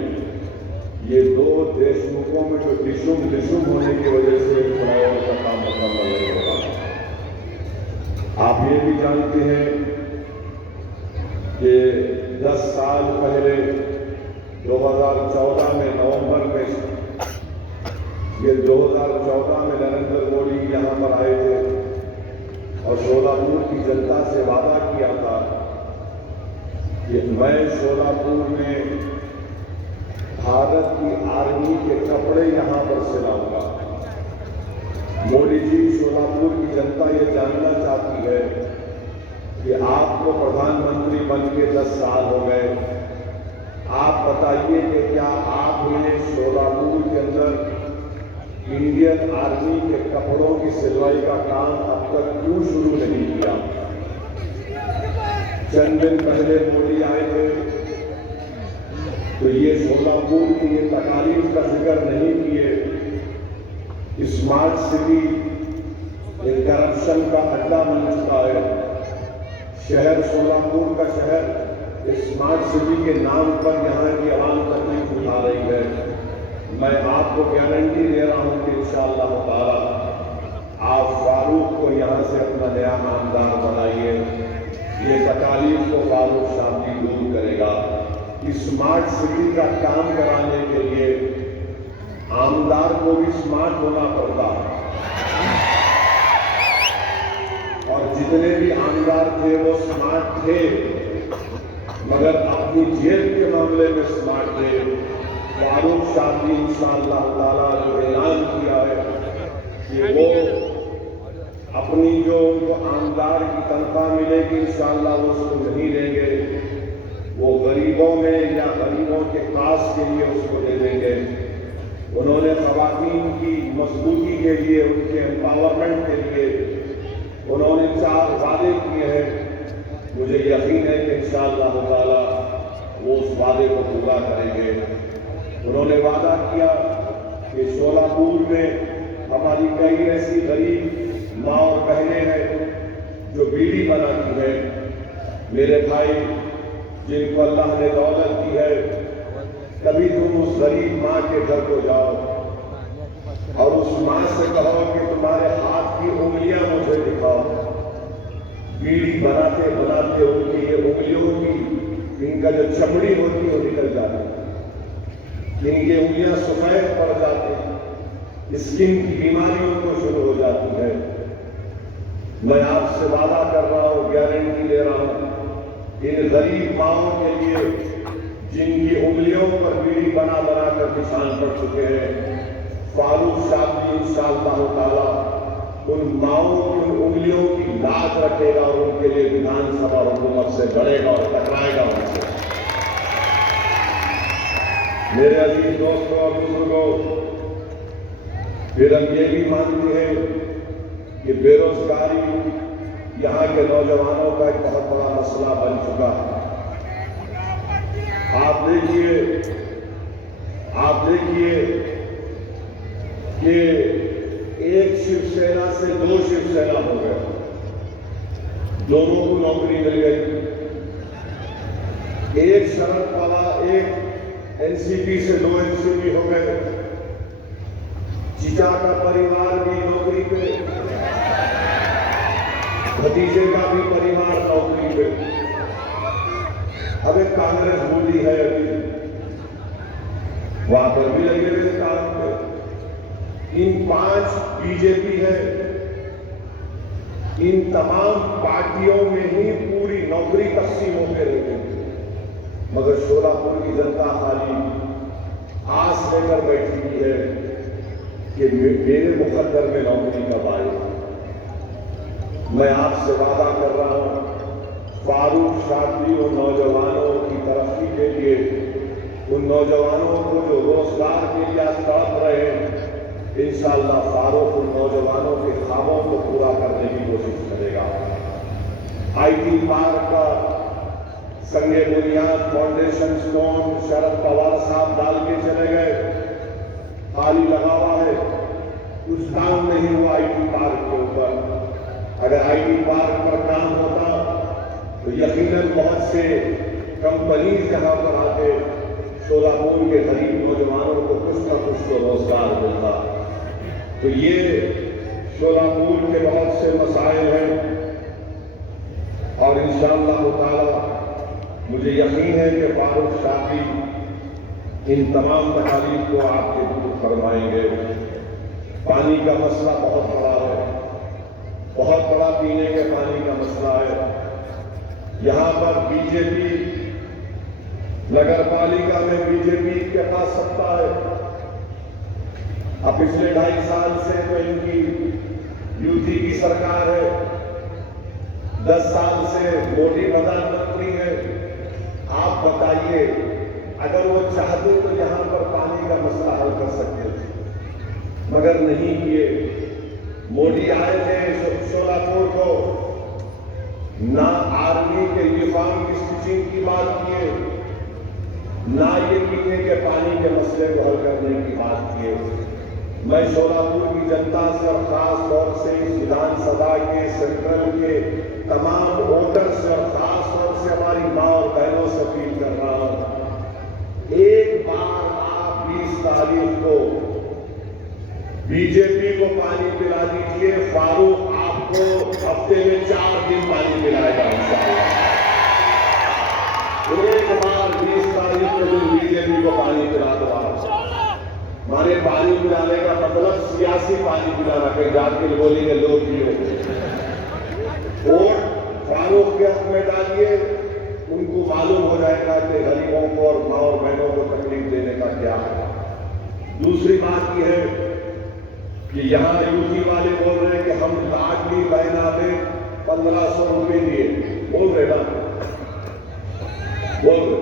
ये 2 देशमुखों में जो दिशुम होने की वजह से फ्लाईओवर का काम मुकम्मल नहीं होगा। आप ये भी जानते हैं कि 10 साल पहले 2014 में नवंबर में ये 2014 में नरेंद्र मोदी यहाँ पर आए थे और शोलापुर की जनता से वादा किया था कि मैं शोलापुर में भारत की आर्मी के कपड़े यहाँ पर सिलाऊंगा। मोदी जी, शोलापुर की जनता ये जानना चाहती है कि आपको प्रधानमंत्री बन के 10 साल हो गए, आप बताइए कि क्या आपने शोलापुर के अंदर इंडियन आर्मी के कपड़ों की सिलवाई का काम अब तक क्यों शुरू नहीं किया? चंद दिन पहले मोदी आए थे तो ये शोलापुर की ये तकालीफ का जिक्र नहीं किए। स्मार्ट सिटी एक करप्शन का अड्डा बन चुका है। शहर शोलापुर का शहर स्मार्ट सिटी के नाम पर यहाँ की आवाम तकलीफ उठा रही है। मैं आपको गारंटी दे रहा हूँ कि इंशाअल्लाह ताला आप फारूक को यहाँ से अपना नया आमदार बनाइए। ये तकालीफ को फारूक शादी दूर करेगा। स्मार्ट सिटी का काम कराने के लिए आमदार को भी स्मार्ट होना पड़ता है और जितने भी आमदार थे वो स्मार्ट थे, मगर अपनी जेब के मामले में स्मार्ट थे। फारूक शादी इंशाअल्लाह ताला जो ऐलान किया है कि वो अपनी जो उनको आमदार की तनख्वाह मिलेगी इंशाअल्लाह वो उसको नहीं देंगे, वो गरीबों में या गरीबों के पास के लिए उसको दे देंगे। उन्होंने खवातीन की मजबूती के लिए, उनके एम्पावरमेंट के लिए उन्होंने 4 वादे किए हैं। मुझे यकीन है कि इंशाअल्लाह ताला वो उस वादे को पूरा करेंगे। उन्होंने वादा किया कि शोलापुर में हमारी कई ऐसी गरीब माँ और बहनें हैं जो बीड़ी बनाती है। मेरे भाई, जिनको अल्लाह ने दौलत दी है, कभी तुम उस गरीब माँ के घर को जाओ और उस माँ से कहो कि तुम्हारे हाथ की उंगलियां मुझे दिखाओ। बीड़ी बनाते बनाते उनकी ये उंगलियों की, इनका जो चमड़ी होती है वो निकल जाती है, इनकी उंगलियां सफेद पड़ जाती है, स्किन की बीमारी उनको शुरू हो जाती है। मैं आपसे वादा कर रहा हूं, गारंटी दे रहा हूं, इन गरीब माओं के लिए जिनकी उंगलियों पर बीड़ी बना बना कर निशान पड़ चुके हैं, फारूक शादी इंशाअल्लाह ताला उन माओं की उन उंगलियों की लाज रखेगा और उनके लिए विधानसभा हुकूमत से लड़ेगा और टकराएगा उनसे। मेरे अजीज दोस्तों और बुजुर्गों, फिर हम ये भी मानते हैं कि बेरोजगारी यहाँ के नौजवानों का एक बहुत बड़ा मसला बन चुका है। आप देखिए कि एक शिवसेना से 2 शिवसेना हो गए, दोनों को नौकरी मिल गई। एक शरद पवार, एक एनसीपी से 2 एनसीपी हो गए। जीजा का परिवार भी नौकरी पे, भतीजे का भी परिवार नौकरी पे। अब एक कांग्रेस बूढ़ी है, अभी वहां पर भी लगे हुए काम पे। इन 5 बीजेपी है, इन तमाम पार्टियों में ही पूरी नौकरी तकसीम होते रहते हैं, मगर शोलापुर की जनता खाली आस लेकर बैठी हुई है कि मेरे मुकद्दर में नौकरी कब आएगी। मैं आपसे वादा कर रहा हूं, फारूक शादी उन नौजवानों की तरक्की के लिए, उन नौजवानों को जो रोजगार के लिए आज तड़प रहे हैं, इंशाअल्लाह फारूक उन नौजवानों के ख्वाबों को पूरा करने की कोशिश करेगा। आईटी पार्क का संगे बुनियाद फाउंडेशन स्टोन शरद पवार साहब डाल के चले गए, खाली लगा हुआ है, कुछ काम नहीं हुआ आईटी पार्क के ऊपर। अगर आईटी पार्क पर काम होता तो यकीनन बहुत से कंपनीज यहां पर आके शोलापुर के गरीब नौजवानों को कुछ न कुछ तो रोजगार मिलता। तो ये शोलापुर के बहुत से मसाइल हैं और इंशाअल्लाह ताला मुझे यकीन है कि फारूक शादी इन तमाम तकालीफ को आपके दूर फरमाएंगे। पानी का मसला बहुत बड़ा है, बहुत बड़ा पीने के पानी का मसला है। यहां पर बीजेपी, नगर पालिका में बीजेपी के पास सत्ता है। अब पिछले 2.5 साल से तो इनकी यूपी की सरकार है, 10 साल से मोदी प्रधानमंत्री है। आप बताइए, अगर वो चाहते तो यहां पर पानी का मसला हल कर सकते थे, मगर नहीं किए। मोदी आए थे शोलापुर को, ना आर्मी के यूनिफॉर्म की स्टिचिंग की बात किए, ना ये पीने के पानी के मसले को हल करने की बात किए। मैं शोलापुर की जनता से और खास तौर से इस विधानसभा के सेंट्रल के तमाम वोटर्स और खास तौर से हमारी माँ और बहनों से अपील कर रहा हूं, एक बार आप 20 तारीख को बीजेपी को पानी पिला दीजिए, फारूक आपको हफ्ते में 4 दिन पानी पिलाएगा। एक बार 20 तारीख को तुम बीजेपी को पानी पिला दो। हमारे पानी पिलाने का मतलब सियासी पानी पिलाना, कहीं जाके बोलेंगे लोग पियो। वोट फारूक के हक में डालिए, उनको मालूम हो जाएगा कि गरीबों को और माँ और बहनों को तकलीफ देने का क्या है। दूसरी बात यह है कि यहाँ यूपी वाले बोल रहे हैं कि हम लाडली बहना में 1500 रुपये दिए, बोल रहे ना, बोल रहे।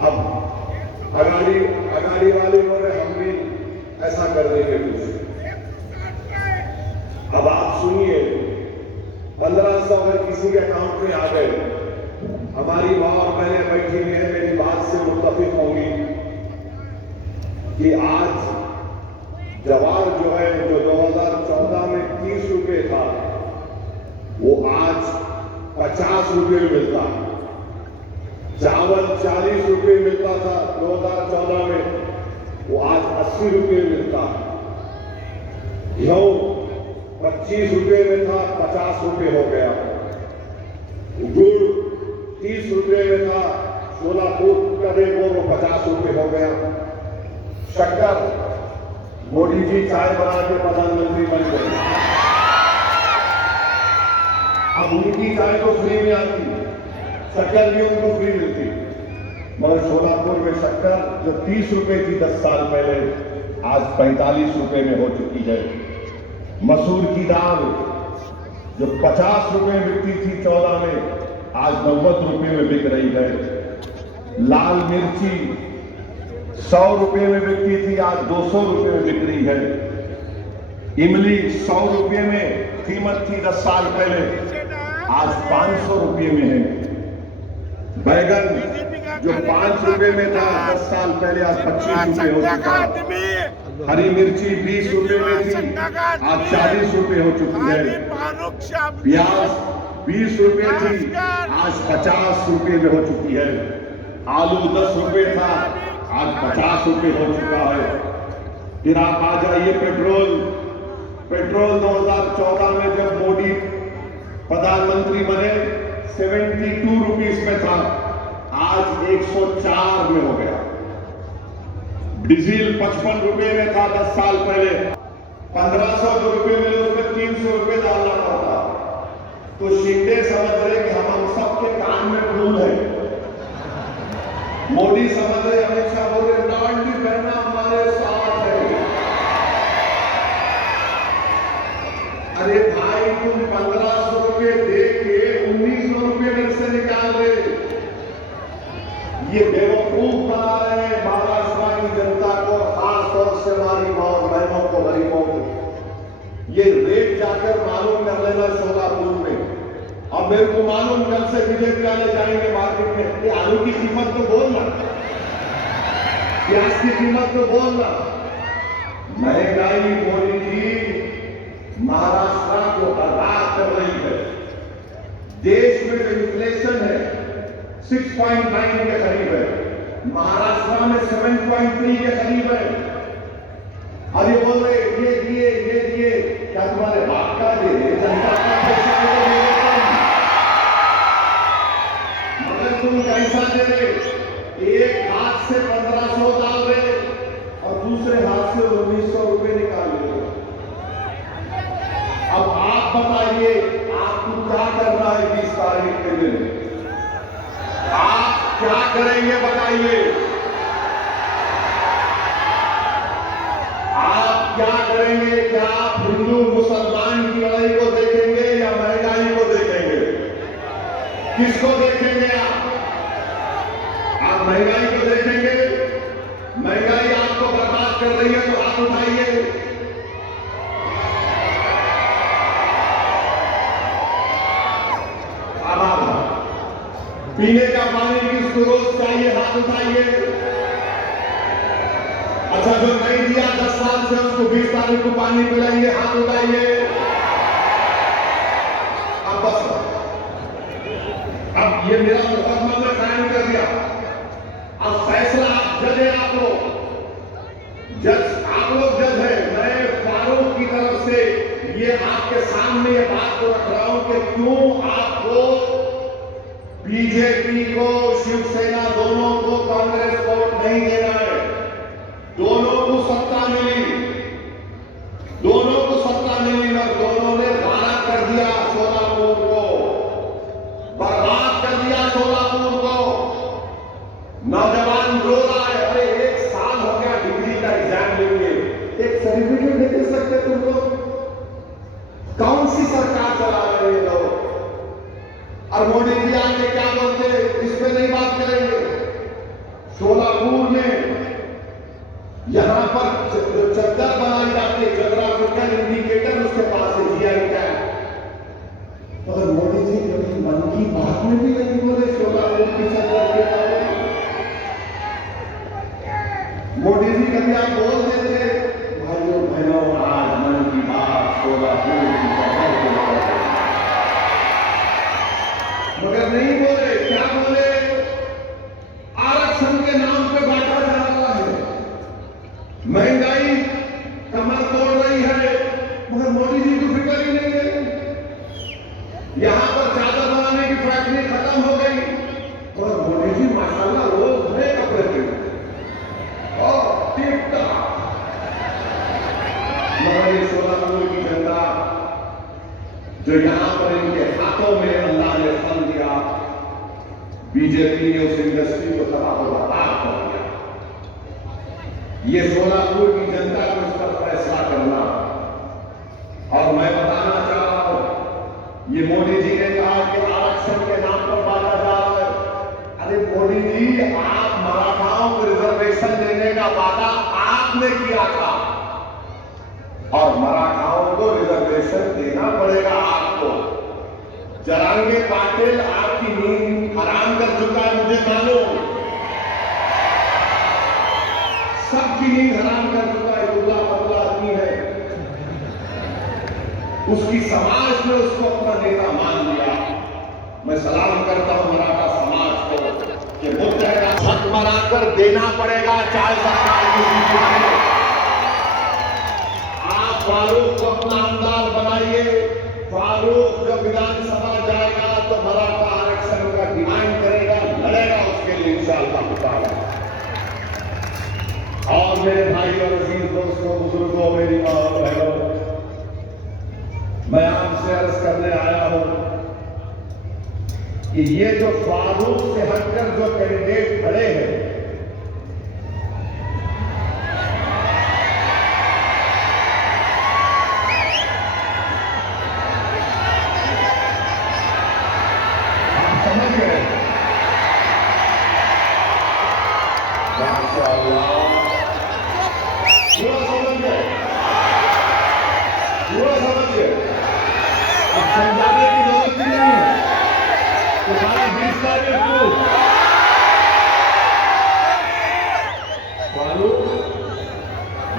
अब अगाड़ी वाले बोल रहे हम भी ऐसा कर देंगे कुछ। अब आप सुनिए, 1500 अगर किसी के अकाउंट में आ गए, हमारी माँ और बहनें बैठी हुई है, मेरी बात से मुत्तफिक होंगी कि आज जवार जो है, जो 2014 में 30 रुपए था, वो आज 50 रुपए में मिलता है। चावल 40 रुपए मिलता था 2014 में, वो आज 80 रुपए मिलता है। गेहूं 25 रुपए में था, 50 रुपए हो गया। गुड़ 30 रुपए में था, सोलापुर का रेट वो 50 रुपए हो गया। शक्कर, मोदी जी चाय बना के प्रधानमंत्री बन गए, अब उनकी चाय तो फ्री में आती, शक्कर भी उनको फ्री मिलती। मगर सोलापुर में शक्कर जो 30 रुपए थी 10 साल पहले, आज 45 रुपए में हो चुकी है। मसूर की दाल जो 50 रुपए बिकती थी 14 में, आज 90 रुपए में बिक रही है। लाल मिर्ची 100 रुपए में बिकती थी, आज 200 रुपए में बिक रही है। इमली 100 रुपए में कीमत थी 10 साल पहले, आज 500 रुपए में है। बैगन जो 5 रुपए में था 10 साल पहले, आज 25 रुपए हो चुका है। हरी मिर्ची 20 रुपए में थी, आज 40 रुपए हो चुकी है। प्याज 20 रुपए थी, आज 50 रुपए में हो चुकी है। आलू 10 रुपए था, आज 50 रुपए हो चुका है। फिर आप आ जाइए पेट्रोल 2014 में जब मोदी प्रधानमंत्री बने 72 रुपीस में था, आज 104 में हो गया। डीजल 55 रुपए में था 10 साल पहले, 1500 रुपए में उसमें 300 रुपए डालना पड़ता। तो शिंदे समझ रहे कि हम सबके कान में फूल है, मोदी समझ रहे, अमित शाह बोल रहे लाडली बहना हमारे साथ है। अरे भाई तुम 1500 रुपए दे के 1900 रुपए मेरे से निकाल रहे, ये बेवकूफ बना रहे हैं महाराष्ट्र की जनता को, खासतौर से हमारी मां बहनों को, गरीबों को। ये रेट जाकर मालूम कर लेना सोलापुर में। अब मेरे को मालूम कल से बीजेपी वाले जाएंगे मार्केट में, ये आलू की कीमत तो बोलना, प्याज की कीमत तो बोलना। महंगाई मोदी जी महाराष्ट्र को बर्बाद कर रही है। देश में जो इन्फ्लेशन है 6.9 के करीब है, महाराष्ट्र में 7.3 के करीब है। और ये बोल रहे ये दिए, क्या तुम्हारे बाप का दे रहे, जनता का पैसा दे रहे, मगर तुम कैसा दे रहे? एक हाथ से 1500 डाल रहे और दूसरे हाथ से 1900 रुपए निकाल रहे। अब आप बताइए आपको क्या करना है 20 तारीख के दिन? आप क्या करेंगे बताइए? आप क्या करेंगे? क्या आप हिंदू मुसलमान की लड़ाई को देखेंगे या महंगाई को देखेंगे? किसको देखेंगे आप महंगाई को देखेंगे? महंगाई आपको बर्बाद कर रही है तो हाथ उठाइए। पीने का पानी किसको रोज चाहिए? हाथ उठाइए। अच्छा जो नहीं दिया 10 साल से उसको 20 तारीख को पानी पिलाइए, हाथ उठाइए। अब बस, अब ये मेरा मुकदमा में कायम कर दिया। अब फैसला आप जज है, आप लोग जज है। मैं फारूक की तरफ से ये आपके सामने ये बात को रख रहा हूं कि क्यों आपको बीजेपी को, शिवसेना दोनों को, कांग्रेस को नहीं देना है। दोनों को सत्ता मिली और दोनों ने गायब कर दिया सोलापुर को, बर्बाद कर दिया सोलापुर को। नौजवान रो रहा है, अरे 1 साल हो गया डिग्री का एग्जाम देंगे, एक सर्टिफिकेट नहीं दे सकते तुम लोग? कौन सी सरकार चला रहे हैं लोग? और मोदी जी आके क्या बोलते, इस पे नहीं बात करेंगे। सोलापुर में यहां पर जो चद्दर बनाई जाती है, जोग्राफिकल इंडिकेटर उसके पास है, जीआई टैग। मगर मोदी जी कभी मन की बात में भी नहीं बोले सोलापुर की चद्दर के बारे में। मोदी जी कभी आप बोल देते भाइयों जो यहां पर इनके हाथों में अल्लाह ने फल दिया, बीजेपी ने उस इंडस्ट्री को तबाह बर्बाद कर दिया। ये सोलापुर की जनता को इस पर फैसला करना। और मैं बताना चाह रहा हूं, ये मोदी जी ने कहा कि आरक्षण के नाम पर बांटा जा रहा है। अरे मोदी जी, आप मराठाओं को रिजर्वेशन देने का वादा आपने किया था और मराठाओं को रिजर्वेशन देना पड़ेगा आपको। जरांगे पाटिल आपकी नींद हराम कर चुका है, मुझे मालूम, सबकी नींद हराम कर चुका है। दुबला पतला आदमी है, उसकी समाज ने उसको अपना नेता मान लिया। मैं सलाम करता हूं मराठा समाज को कि मुद्दे का हक मराकर देना पड़ेगा, चाहे सरकार किसी की बने। आप फारूक को अपना आमदार बनाइए। फारूक जब विधानसभा जाएगा तो मराठा आरक्षण का डिमांड करेगा, लड़ेगा उसके लिए इंशाअल्लाह ताला। और मेरे भाई और अजीज दोस्तों, बुजुर्गों, मेरी मां और बहनों, मैं आपसे अर्ज करने आया हूं कि ये जो फारूक से हटकर जो कैंडिडेट खड़े हैं, आप समझ गए? माशाअल्लाह, पूरा समझ गए, पूरा समझ गए। अब समझाने की जरूरत ही नहीं है। तुम्हारी 20 तारीख को फारूक,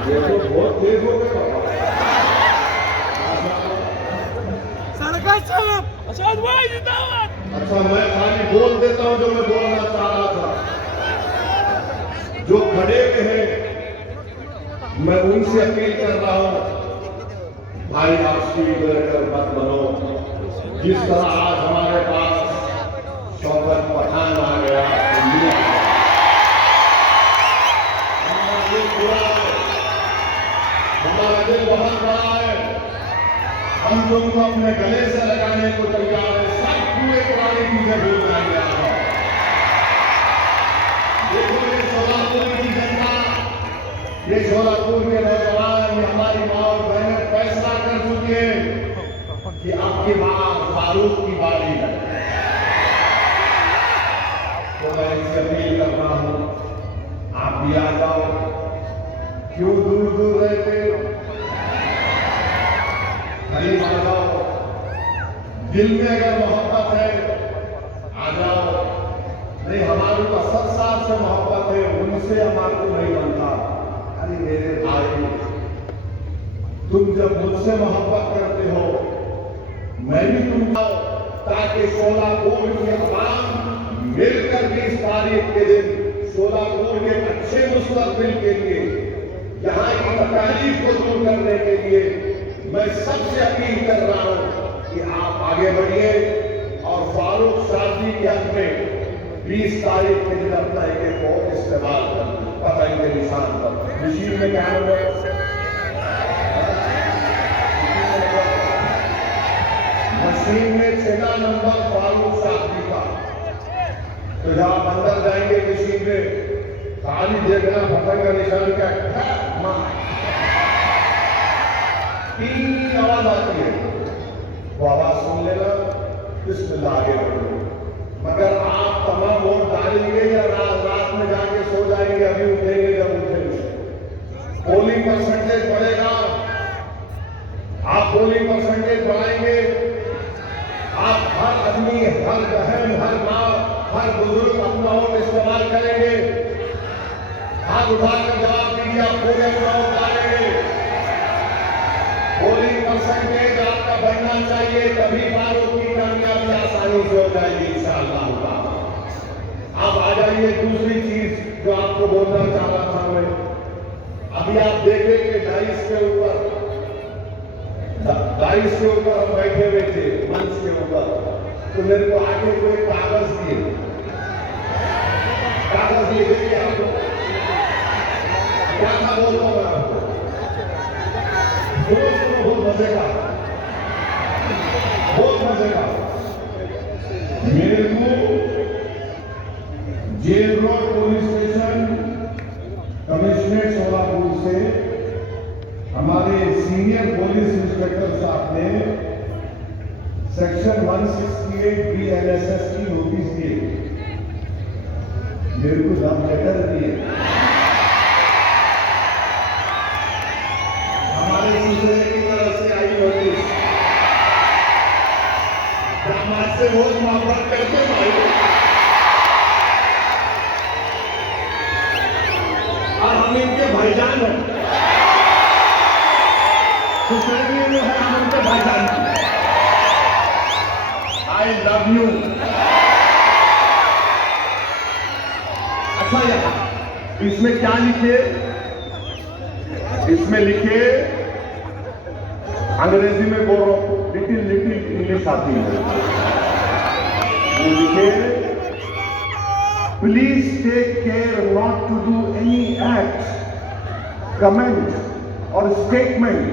ये तो बहुत तेज हो गए बाबा। सरकार साहब, अशाद भाई जिंदाबाद। अच्छा, मैं खाली बोल देता हूं जो मैं बोलना चाह रहा था। जो खड़े हुए हैं, मैं उनसे अपील कर रहा हूं, भाई आप स्पीड लेकर मत बनो। जिस तरह आज हमारे पास शौकत पठान आ गया, हमारा दिल बुरा है, हमारा दिल बहुत बड़ा है। हम तुमको अपने गले से लगाने को तैयार है। सब पूरे पुरानी चीजें भूल जाएंगे। देखो ये सोलापुर की जनता, ये सोलापुर के नौजवान, ये हमारी माँ और बहनें फैसला कर चुकी है कि अब की बार फारूक की बारी है। तो मैं इससे अपील कर रहा हूं, आप भी आ जाओ। क्यों दूर दूर रहते हो? करीब आ जाओ। दिल में अगर मोहब्बत है आ जाओ। नहीं, हमारे को असद साहब से मोहब्बत है, उनसे हमारे को नहीं बनता। अरे मेरे भाई, तुम जब मुझसे मोहब्बत करते हो, मैं भी तुम ताकि सोलापुर के अवाम मिलकर 20 तारीख के दिन सोलापुर के अच्छे मुस्तकबिल के लिए, यहाँ की तकलीफ को दूर करने के लिए मैं सबसे अपील कर रहा हूं कि आप आगे बढ़िए और फारूक साहब के हक में 20 तारीख के दिन अपना एक वोट इस्तेमाल कर पतंग के निशान पर। मशीन में क्या होगा? मशीन में 6 नंबर फारूक साहब का। तो जब आप अंदर जाएंगे मशीन में, खाली देखना पतंग का निशान क्या तीन आवाज आती है, वो आवाज सुन लेना, बिस्मिल्लाह आगे बढ़ो। मगर आप तमाम वोट डालेंगे या रात में जाके सो जाएंगे, अभी उठेंगे जब उठेंगे। पोलिंग परसेंटेज बढ़ेगा, आप पोलिंग परसेंटेज बढ़ाएंगे। आप हर आदमी, हर बहन, हर माँ, हर बुजुर्ग अपना वोट इस्तेमाल करेंगे। हाथ उठाकर जवाब दीजिए, आप पूरे अपना वोट डालेंगे। पोलिंग परसेंटेज आपका बढ़ना चाहिए, तभी फारूक की कामयाबी आसानी से हो जाएगी इंशाअल्लाह। अब आ जाइए दूसरी चीज जो आपको बोलना चाह रहा था मैं। अभी आप देखेंगे डाइस के ऊपर हम बैठे हुए थे मंच के ऊपर, तो मेरे को आगे कोई कागज दिए देखिए आपको क्या था बोलता हूं आपको, बहुत मजे का। जगह मेरे को jail road police station commissionerate Solapur से हमारे सीनियर पुलिस इंस्पेक्टर साहब ने सेक्शन 168 BNSS की नोटिस दिए, मेरे को लव लेटर दिए। हमारे सिलसिले की तरफ से आई नोटिस, दामाद से बहुत मोहब्बत करते भाई, और हम इनके भाईजान हैं, सोसाइटी में है हम उनके भाईजान। I love you. अच्छा यार, इसमें क्या लिखे? इसमें लिखे, अंग्रेजी में बोल रहा हूं, लिटिल इंग्लिश आती है। लिखे, please take care not to do any act, comment और statement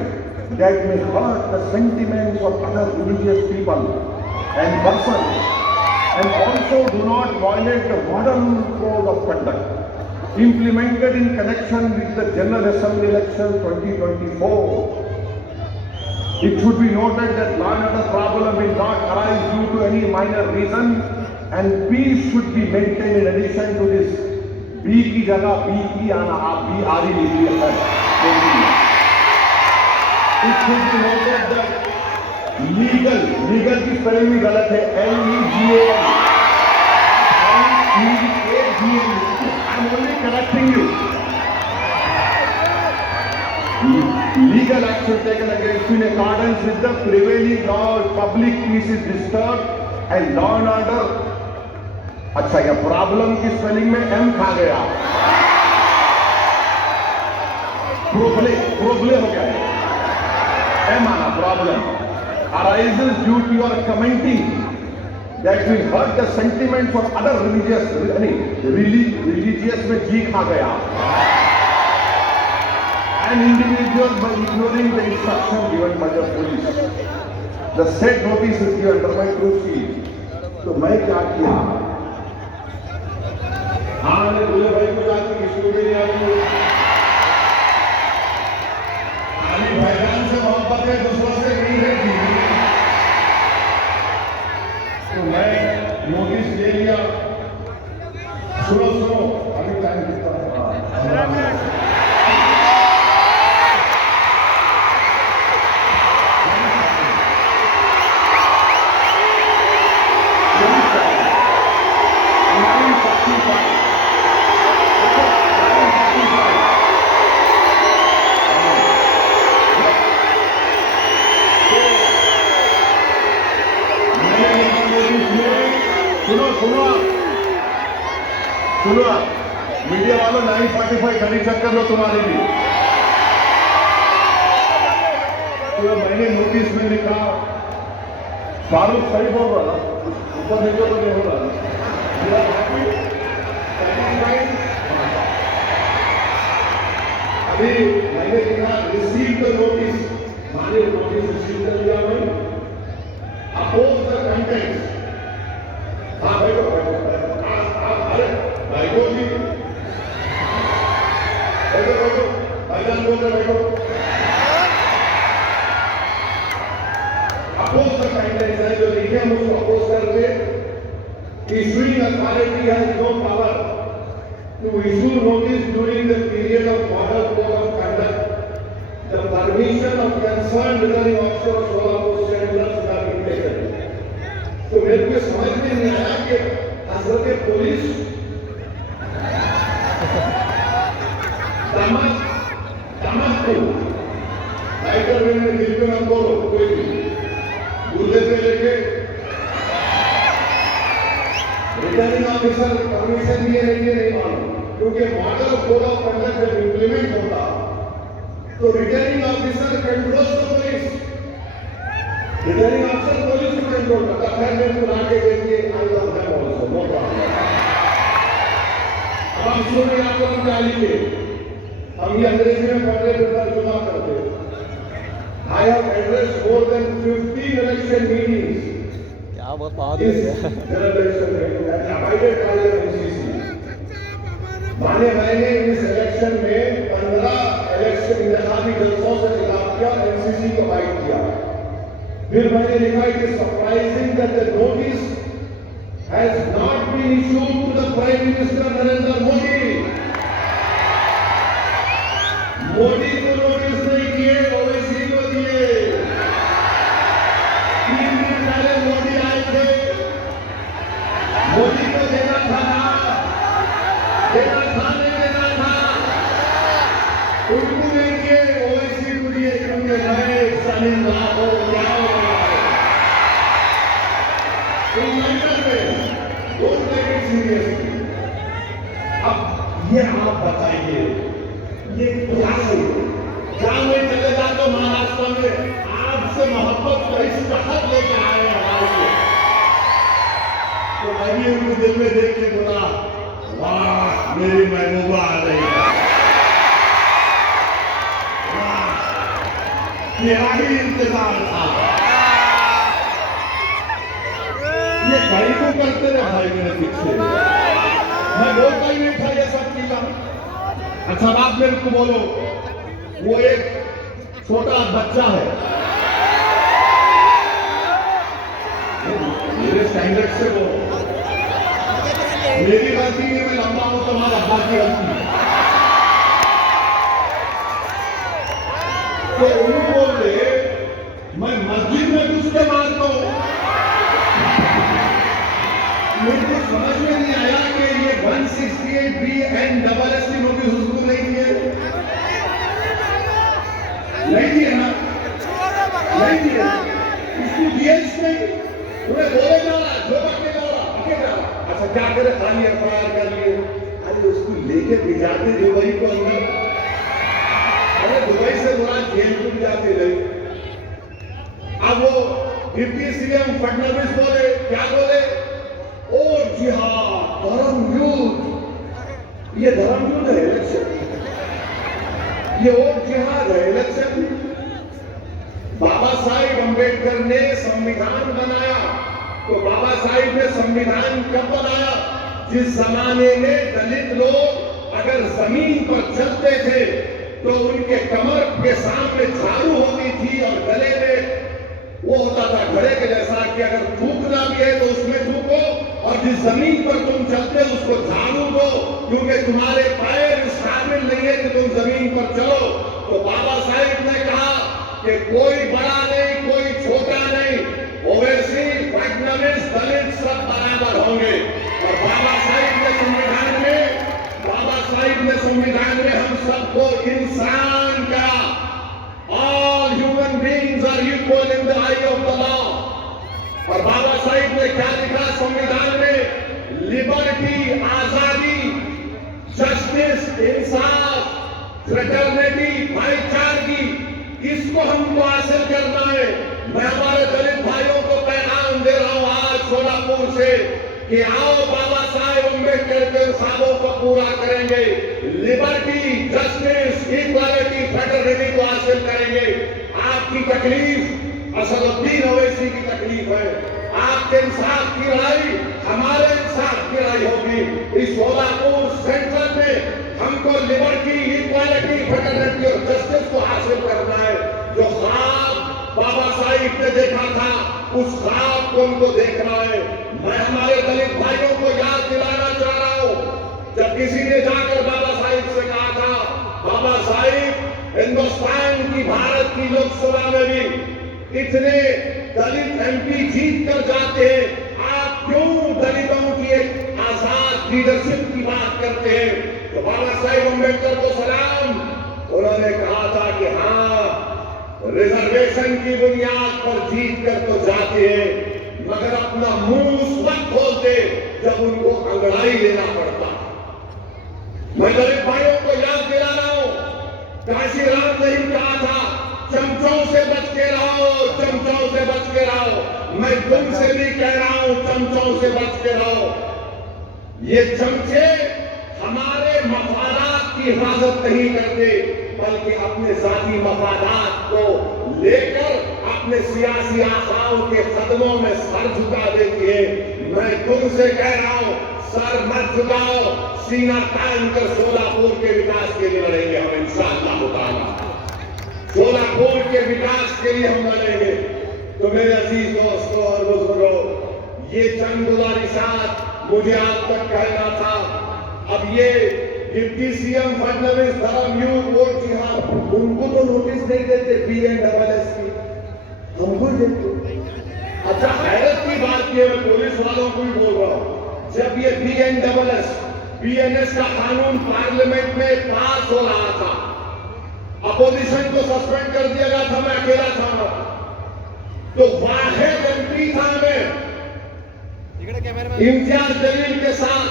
that may hurt the sentiments of other religious people and persons, and also do not violate the modern code of conduct implemented in connection with the General Assembly election 2024. It should be noted that law and order problem will not arise due to any minor reason, and peace should be maintained. In addition to this, B की जगह B की आना, आप B आ रही लिखी है। It should be noted that legal की spelling भी गलत है, LEGAL, I'm only correcting you. Legal action taken against you in accordance with the prevailing law, public peace is disturbed and law and order। अच्छा, या problem की spelling में M खा गया, प्रॉब्लम हो गया, M आना problem. Arises due to your commenting that will hurt the sentiments of other religious में जी खा गया, an individual by ignoring the instruction given by the police. The said notice is given under my proceed. तो मैं क्या किया? हाँ ने बोले भाई को जाती किसको भी नहीं आती, खाली भाईजान से मोहब्बत है, दूसरों से नहीं है जी। तो मैं नोटिस ले लिया। सुनो अभी टाइम कितना है? सुनो मीडिया वालों, 9:45 घड़ी चेक कर लो तुम्हारे लिए। तो मैंने नोटिस में लिखा, फारूक सही बोल रहा था, ऊपर देखो तो नहीं हो रहा। अभी मैंने लिखा रिसीव द नोटिस, मैंने नोटिस रिसीव कर लिया। मैं अपोज द कंटेंट्स। हाँ बैठो बैठो जी, बैठो भाईजान बोल रहे बैठो। अपोज द कंटेंट्स है जो लिखे हम उसको अपोज करके, issuing authority has no power to issue notice during the period of model code of conduct, the permission of concern returning officer of Solapur central should be taken. तो मेरे को समझ में नहीं आया कि हजरत पुलिस दामाद को राइटर में दिल पे मत बोलो, कोई भी दूल्हे से लेके रिटर्निंग ऑफिसर परमिशन दिए नहीं मालूम, क्योंकि मॉडल कोड ऑफ कंडक्ट जब इंप्लीमेंट होता तो returning officer controls the police, returning officer police को कंट्रोल करता है। मैं तो लाके देखिए I love them also, no problem. अब हम सुनिए, आपको हम क्या लिखे, हम ये अंग्रेजी में पढ़ रहे थे, तर्जुमा करते। I have addressed more than 15 election meetings इस जनरेशन में अबाइडेड बाय द एमसीसी। माने मैंने इस इलेक्शन में 15 इलेक्शन इंतखाबी जलसों से खिताब किया, एमसीसी को अबाइड किया। फिर मैंने लिखा it is surprising that the notice has not been issued to the Prime Minister Narendra Modi. Modi को नोटिस नहीं किए, ओवैसी को दिए। 3 दिन पहले मोदी आए थे, मोदी को देना था नहीं देना था, उनको नहीं किए, ओवैसी को दिए। क्योंकि मैं सलीम हो क्या होगा अब ये आप बताइए, ये क्या है? जहां में चले जा तो महाराष्ट्र में आपसे मोहब्बत का इश्तहार लेकर आए हमारे लिए, तो मैं भी उनको दिल में देख के बोला, वाह मेरी महबूबा आ रही है, वाह तेरा ही इंतजार था। ये भाई को करते रहे भाई मेरे पीछे, मैं बोलता ही नहीं था ये सब चीजा। अच्छा बात मेरे को बोलो, वो एक छोटा बच्चा है, मेरे स्टैंडर्ड से वो, मेरी गलती नहीं, मैं लंबा हूं तो हमारा अब्बा की गलती है। तो उनको बोले मैं मस्जिद में घुस के मारता हूं। मुझे समझ में नहीं आया कि ये 168B एंड SST नोटिस उसको नहीं दिए, नहीं दिए ना, नहीं दिए, उसको दिए इसने, उन्हें बोले डाला, जो बच्चे डाला। अच्छा क्या करे, खाली FIR कर लिए। अरे उसको लेके भिजाते दुबई को अंदर, अरे दुबई से बुरा जेल को भी जाते रहे। अब वो डिप्टी CM फडणवीस बोले, क्या बोले, और जिहाद धर्म युद्ध, ये धर्म युद्ध है इलेक्शन, ये और जिहाद है इलेक्शन। बाबा साहिब अंबेडकर ने संविधान बनाया, तो बाबा साहिब ने संविधान कब बनाया? जिस जमाने में दलित लोग अगर जमीन पर चलते थे तो उनके कमर के सामने झाड़ू होती थी और गले में वो होता था घड़े के जैसा कि अगर थूकना भी है तो उसमें थूको, और जिस जमीन पर तुम चलते हो उसको झाड़ू दो, क्योंकि तुम्हारे पैर इस काबिल नहीं है कि तुम जमीन पर चलो। तो बाबा साहिब ने कहा कि कोई बड़ा नहीं, कोई छोटा नहीं, ओवैसी फडणवीस दलित सब बराबर होंगे। और बाबा साहिब ने संविधान में हम सबको इंसान का, all human beings are equal in the eye of the law. और बाबा साहिब ने क्या लिखा संविधान में? लिबर्टी, आजादी, जस्टिस, इंसाफ, फ्रेटर्निटी, भाईचारगी, इसको हमको हासिल करना है। मैं हमारे दलित भाइयों को पैगाम दे रहा हूं आज सोलापुर से कि आओ बाबा साहेब अम्बेडकर के ख्वाबों को पूरा करेंगे, लिबर्टी, जस्टिस, इक्वालिटी, फ्रेटर्निटी को हासिल करेंगे। आपकी तकलीफ असदुद्दीन ओवैसी की तकलीफ है, आपके इंसाफ की लड़ाई हमारे इंसाफ की लड़ाई होगी। इस सोलापुर सेंट्रल में हमको लिबर्टी, इक्वालिटी, फ्रेटर्निटी और जस्टिस को हासिल करना है। जो ख्वाब बाबा साहिब ने देखा था उस ख्वाब को हमको देखना है। मैं हमारे दलित भाइयों को याद दिलाना चाह रहा हूं, जब किसी ने जाकर बाबा साहिब से कहा था, बाबा साहिब हिंदुस्तान की, भारत की लोकसभा में भी इतने दलित MP जीत कर जाते हैं, आप क्यों दलितों की एक आजाद लीडरशिप की बात करते हैं? तो बाबा साहिब अम्बेडकर को सलाम, उन्होंने कहा था कि हाँ, रिजर्वेशन की बुनियाद पर जीत कर तो जाते हैं, मगर अपना मुंह उस वक्त खोलते जब उनको अंगड़ाई लेना पड़ता। मैं दलित भाइयों को याद दिला रहा हूं, काशीराम ने ही कहा था, चमचों से बच के रहो, चमचों से बच के रहो। मैं तुमसे भी कह रहा हूं, चमचों से बच के रहो। ये चमचे हमारे मफादात की हिफाजत नहीं करते, बल्कि अपने जाती मफादात को लेकर अपने सियासी आशाओं के खत्म कदमों में सर झुका देती है। मैं तुमसे कह रहा हूं, सर मत झुकाओ, सीना कायम कर सोलापुर के विकास के लिए लड़ेंगे हम इंशाअल्लाह ताला। सोलापुर के विकास के लिए हम लड़ेंगे। तो मेरे अजीज दोस्तों और बुजुर्गों, ये चंद गुजारिशात मुझे आप तक कहना था। अब ये डिप्टी सीएम फडणवीस धर्मयुग वोट जिहाद, उनको तो नोटिस नहीं देते BNSS की, हमको देते। अच्छा, हैरत की बात ये, मैं पुलिस वालों को भी बोल रहा हूं, जब ये BNS का कानून पार्लियामेंट में पास हो रहा था, अपोजिशन को सस्पेंड कर दिया गया था, मैं अकेला था, तो वाहिद MP था मैं इम्तियाज जलील के साथ,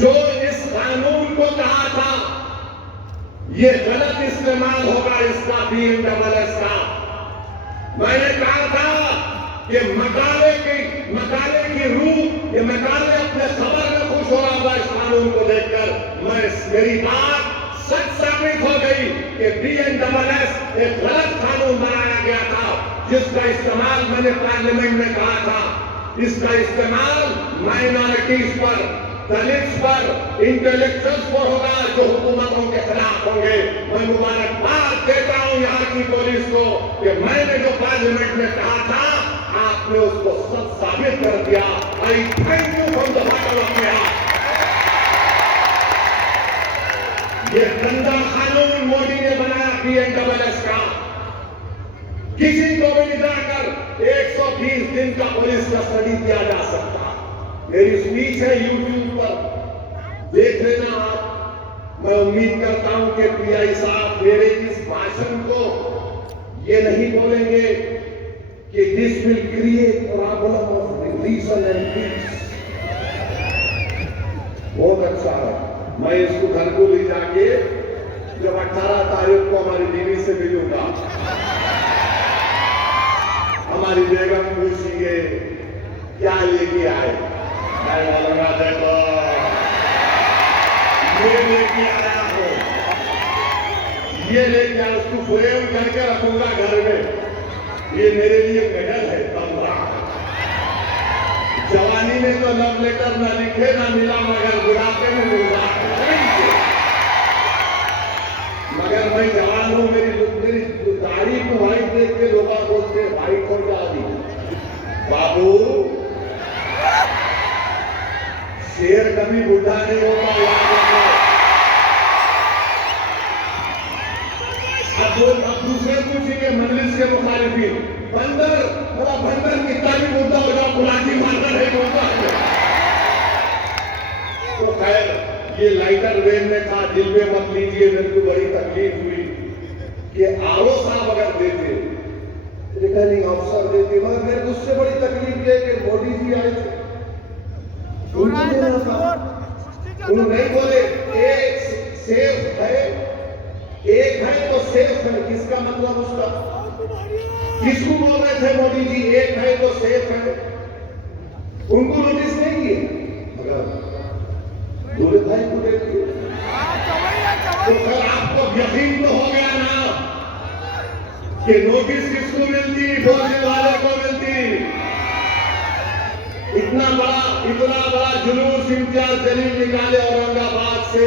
जो इस कानून को कहा था ये गलत इस्तेमाल होगा इसका BNSS का। मैंने कहा था कि मकाले की रूह, ये मकाले अपने खबर में खुश हो रहा था इस कानून को देखकर। मेरी बात सच साबित हो गई कि BNSS एक गलत कानून बनाया गया था, जिसका इस्तेमाल मैंने पार्लियामेंट में कहा था, इसका इस्तेमाल माइनॉरिटीज पर, दलित्स पर, इंटेलेक्चुअल्स पर होगा जो हुकूमतों के खिलाफ होंगे। मैं मुबारकबाद देता हूं यहां की पुलिस को कि मैंने जो पार्लियामेंट में कहा था, आपने उसको सच साबित कर दिया। आई thank you from the bottom of my heart. ये गंदा कानून मोदी ने बनाया BNSS का। किसी को भी जाकर 120 दिन का पुलिस कस्टडी दिया जा सकता। मेरी स्पीच है YouTube पर, देख लेना आप। मैं उम्मीद करता हूं कि PI साहब मेरे इस भाषण को ये नहीं बोलेंगे कि this will create problem of region and peace. बहुत अच्छा है, मैं इसको घर को ले जाके जब 18 तारीख को हमारी बीवी से मिलूंगा, हमारी बेगम पूछेंगे क्या लेके आए, मैं बोलूंगा देखो ये लेके आया हो, ये लेके आया, उसको फ्रेम करके रखूंगा घर में, ये मेरे लिए मेडल है तमगा। जवानी में तो लव लेटर न लिखे ना मिला, मगर बुढ़ापे में मिल रहा है। मगर मैं जवान हूं, मेरी दाढ़ी को व्हाइट देख के लोग बोलते हैं व्हाइट हो जाती। बाबू, शेर कभी बूढ़ा नहीं होता, याद रखो। अब दूसरे पूछेंगे मजलिस के मुखालिफिन, बंदर बड़ा बंदर कितना भी बूढ़ा हो जाओ, गुलाटी मारना नहीं बोलता है। तो खैर, ये लाइटर वेन में था, दिल में मत लीजिए। मेरे को बड़ी तकलीफ हुई कि आरो साहब अगर देते, रिटर्निंग ऑफिसर देते, मगर मेरे को उससे बड़ी तकलीफ है कि मोदी जी आए थे, उन्होंने नहीं बोले एक सेफ है, एक है तो सेफ है। किसका मतलब उसका, किसको बोल रहे थे मोदी जी एक है तो सेफ है? उनको नोटिस नहीं किए, मगर दूल्हे भाई को दे दिए। तो फिर आपको यकीन तो हो गया ना कि नोटिस किसको मिलती, बोलने वाले को मिलती। इतना बड़ा जुलूस इम्तियाज जलील निकाले औरंगाबाद से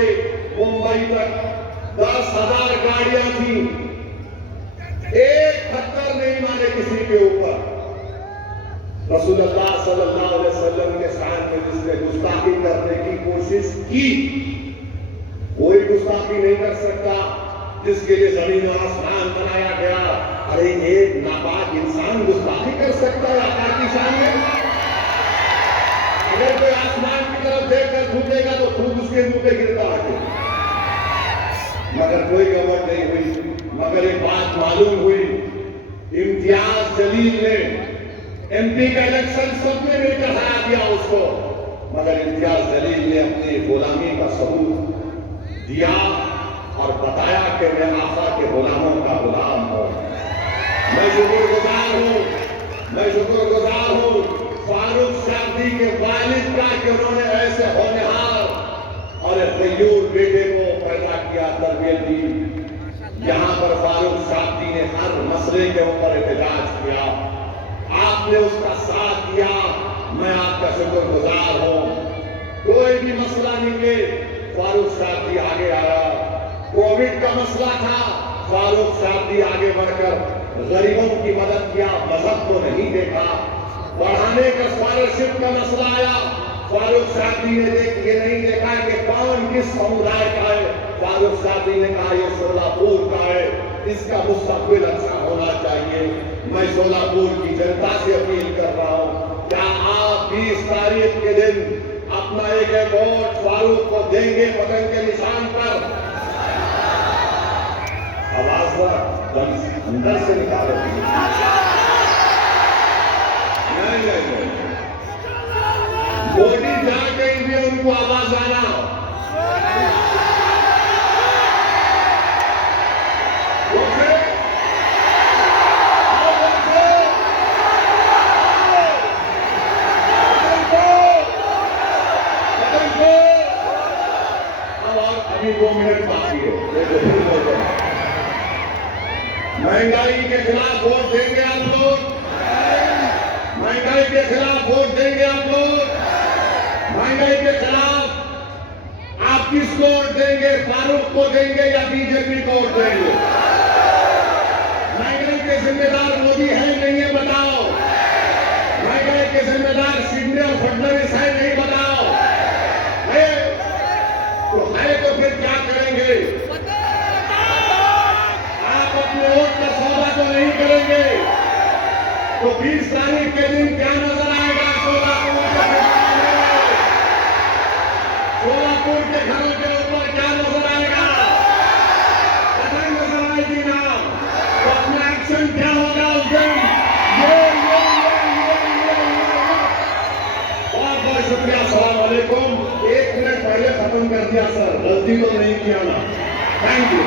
मुंबई तक, 10,000 गाड़ियां थी, एक पत्थर नहीं मारे किसी के ऊपर। रसूलुल्लाह सल्लल्लाहु अलैहि वसल्लम के शान में जिसने गुस्ताखी करने की कोशिश की, कोई गुस्ताखी नहीं कर सकता जिसके लिए जमीन और आसमान बनाया गया। अरे ये नापाक इंसान गुस्ताखी कर सकता है आका की शान में? अगर कोई आसमान की तरफ देखकर थूकेगा तो थूक उसके मुंह पे गिरता है। मगर कोई गड़बड़ नहीं हुई। मगर एक बात मालूम हुई, इम्तियाज जलील ने MP का इलेक्शन सबने मिलकर हरा दिया उसको, मगर इम्तियाज जलील ने अपनी गुलामी का सबूत दिया और बताया कि मैं आका के गुलामों का गुलाम हूं। मैं शुक्रगुजार हूं फारूक शादी के वालिद का कि उन्होंने ऐसे होनहार और गयूर बेटे को पैदा किया, तरबियत दी। यहां पर फारूक शादी ने हर मसले के ऊपर एहतजाज किया। आप आपने उसका साथ दिया, मैं आपका शुक्रगुजार हूं। कोई भी मसला निकले, फारूक साहब जी आगे आया। कोविड का मसला था, फारूक साहब जी आगे बढ़कर गरीबों की मदद किया, मजहब को नहीं देखा। बढ़ाने का स्कॉलरशिप का मसला आया, फारूक साहब जी ने ये नहीं देखा कि कौन किस समुदाय का है। फारूक साहब जी ने कहा ये सोलापुर का है, इसका मुस्तकबिल अच्छा होना चाहिए। मैं सोलापुर की जनता से अपील कर रहा हूं, क्या आप 20 तारीख के दिन अपना एक वोट फारूक को देंगे पतंग के निशान पर? आवाज अंदर से निकालो। नहीं, मोदी जहां कहीं भी उनको आवाज आना। अभी 2 मिनट बाकी है। महंगाई के खिलाफ वोट देंगे आप लोग? महंगाई के खिलाफ वोट देंगे आप लोग? महंगाई के खिलाफ आप किसको वोट देंगे? फारूक को देंगे या बीजेपी को वोट देंगे? महंगाई के जिम्मेदार मोदी है नहीं है बताओ? महंगाई के जिम्मेदार शिंदे और फडणवीस है नहीं बताओ? है तो फिर क्या करेंगे? आप अपने वोट का सौदा तो नहीं करेंगे, तो 20 तारीख के दिन क्या नजर आएगा सोलापुर के घरों के ऊपर? क्या नजर आएगा? पतंग नजर आएगी ना? तो अपना एक्शन क्या होगा उस दिन? बहुत बहुत शुक्रिया। अस्सलाम वालेकुम। 1 मिनट पहले खत्म कर दिया सर, गलती तो नहीं किया ना। Thank you.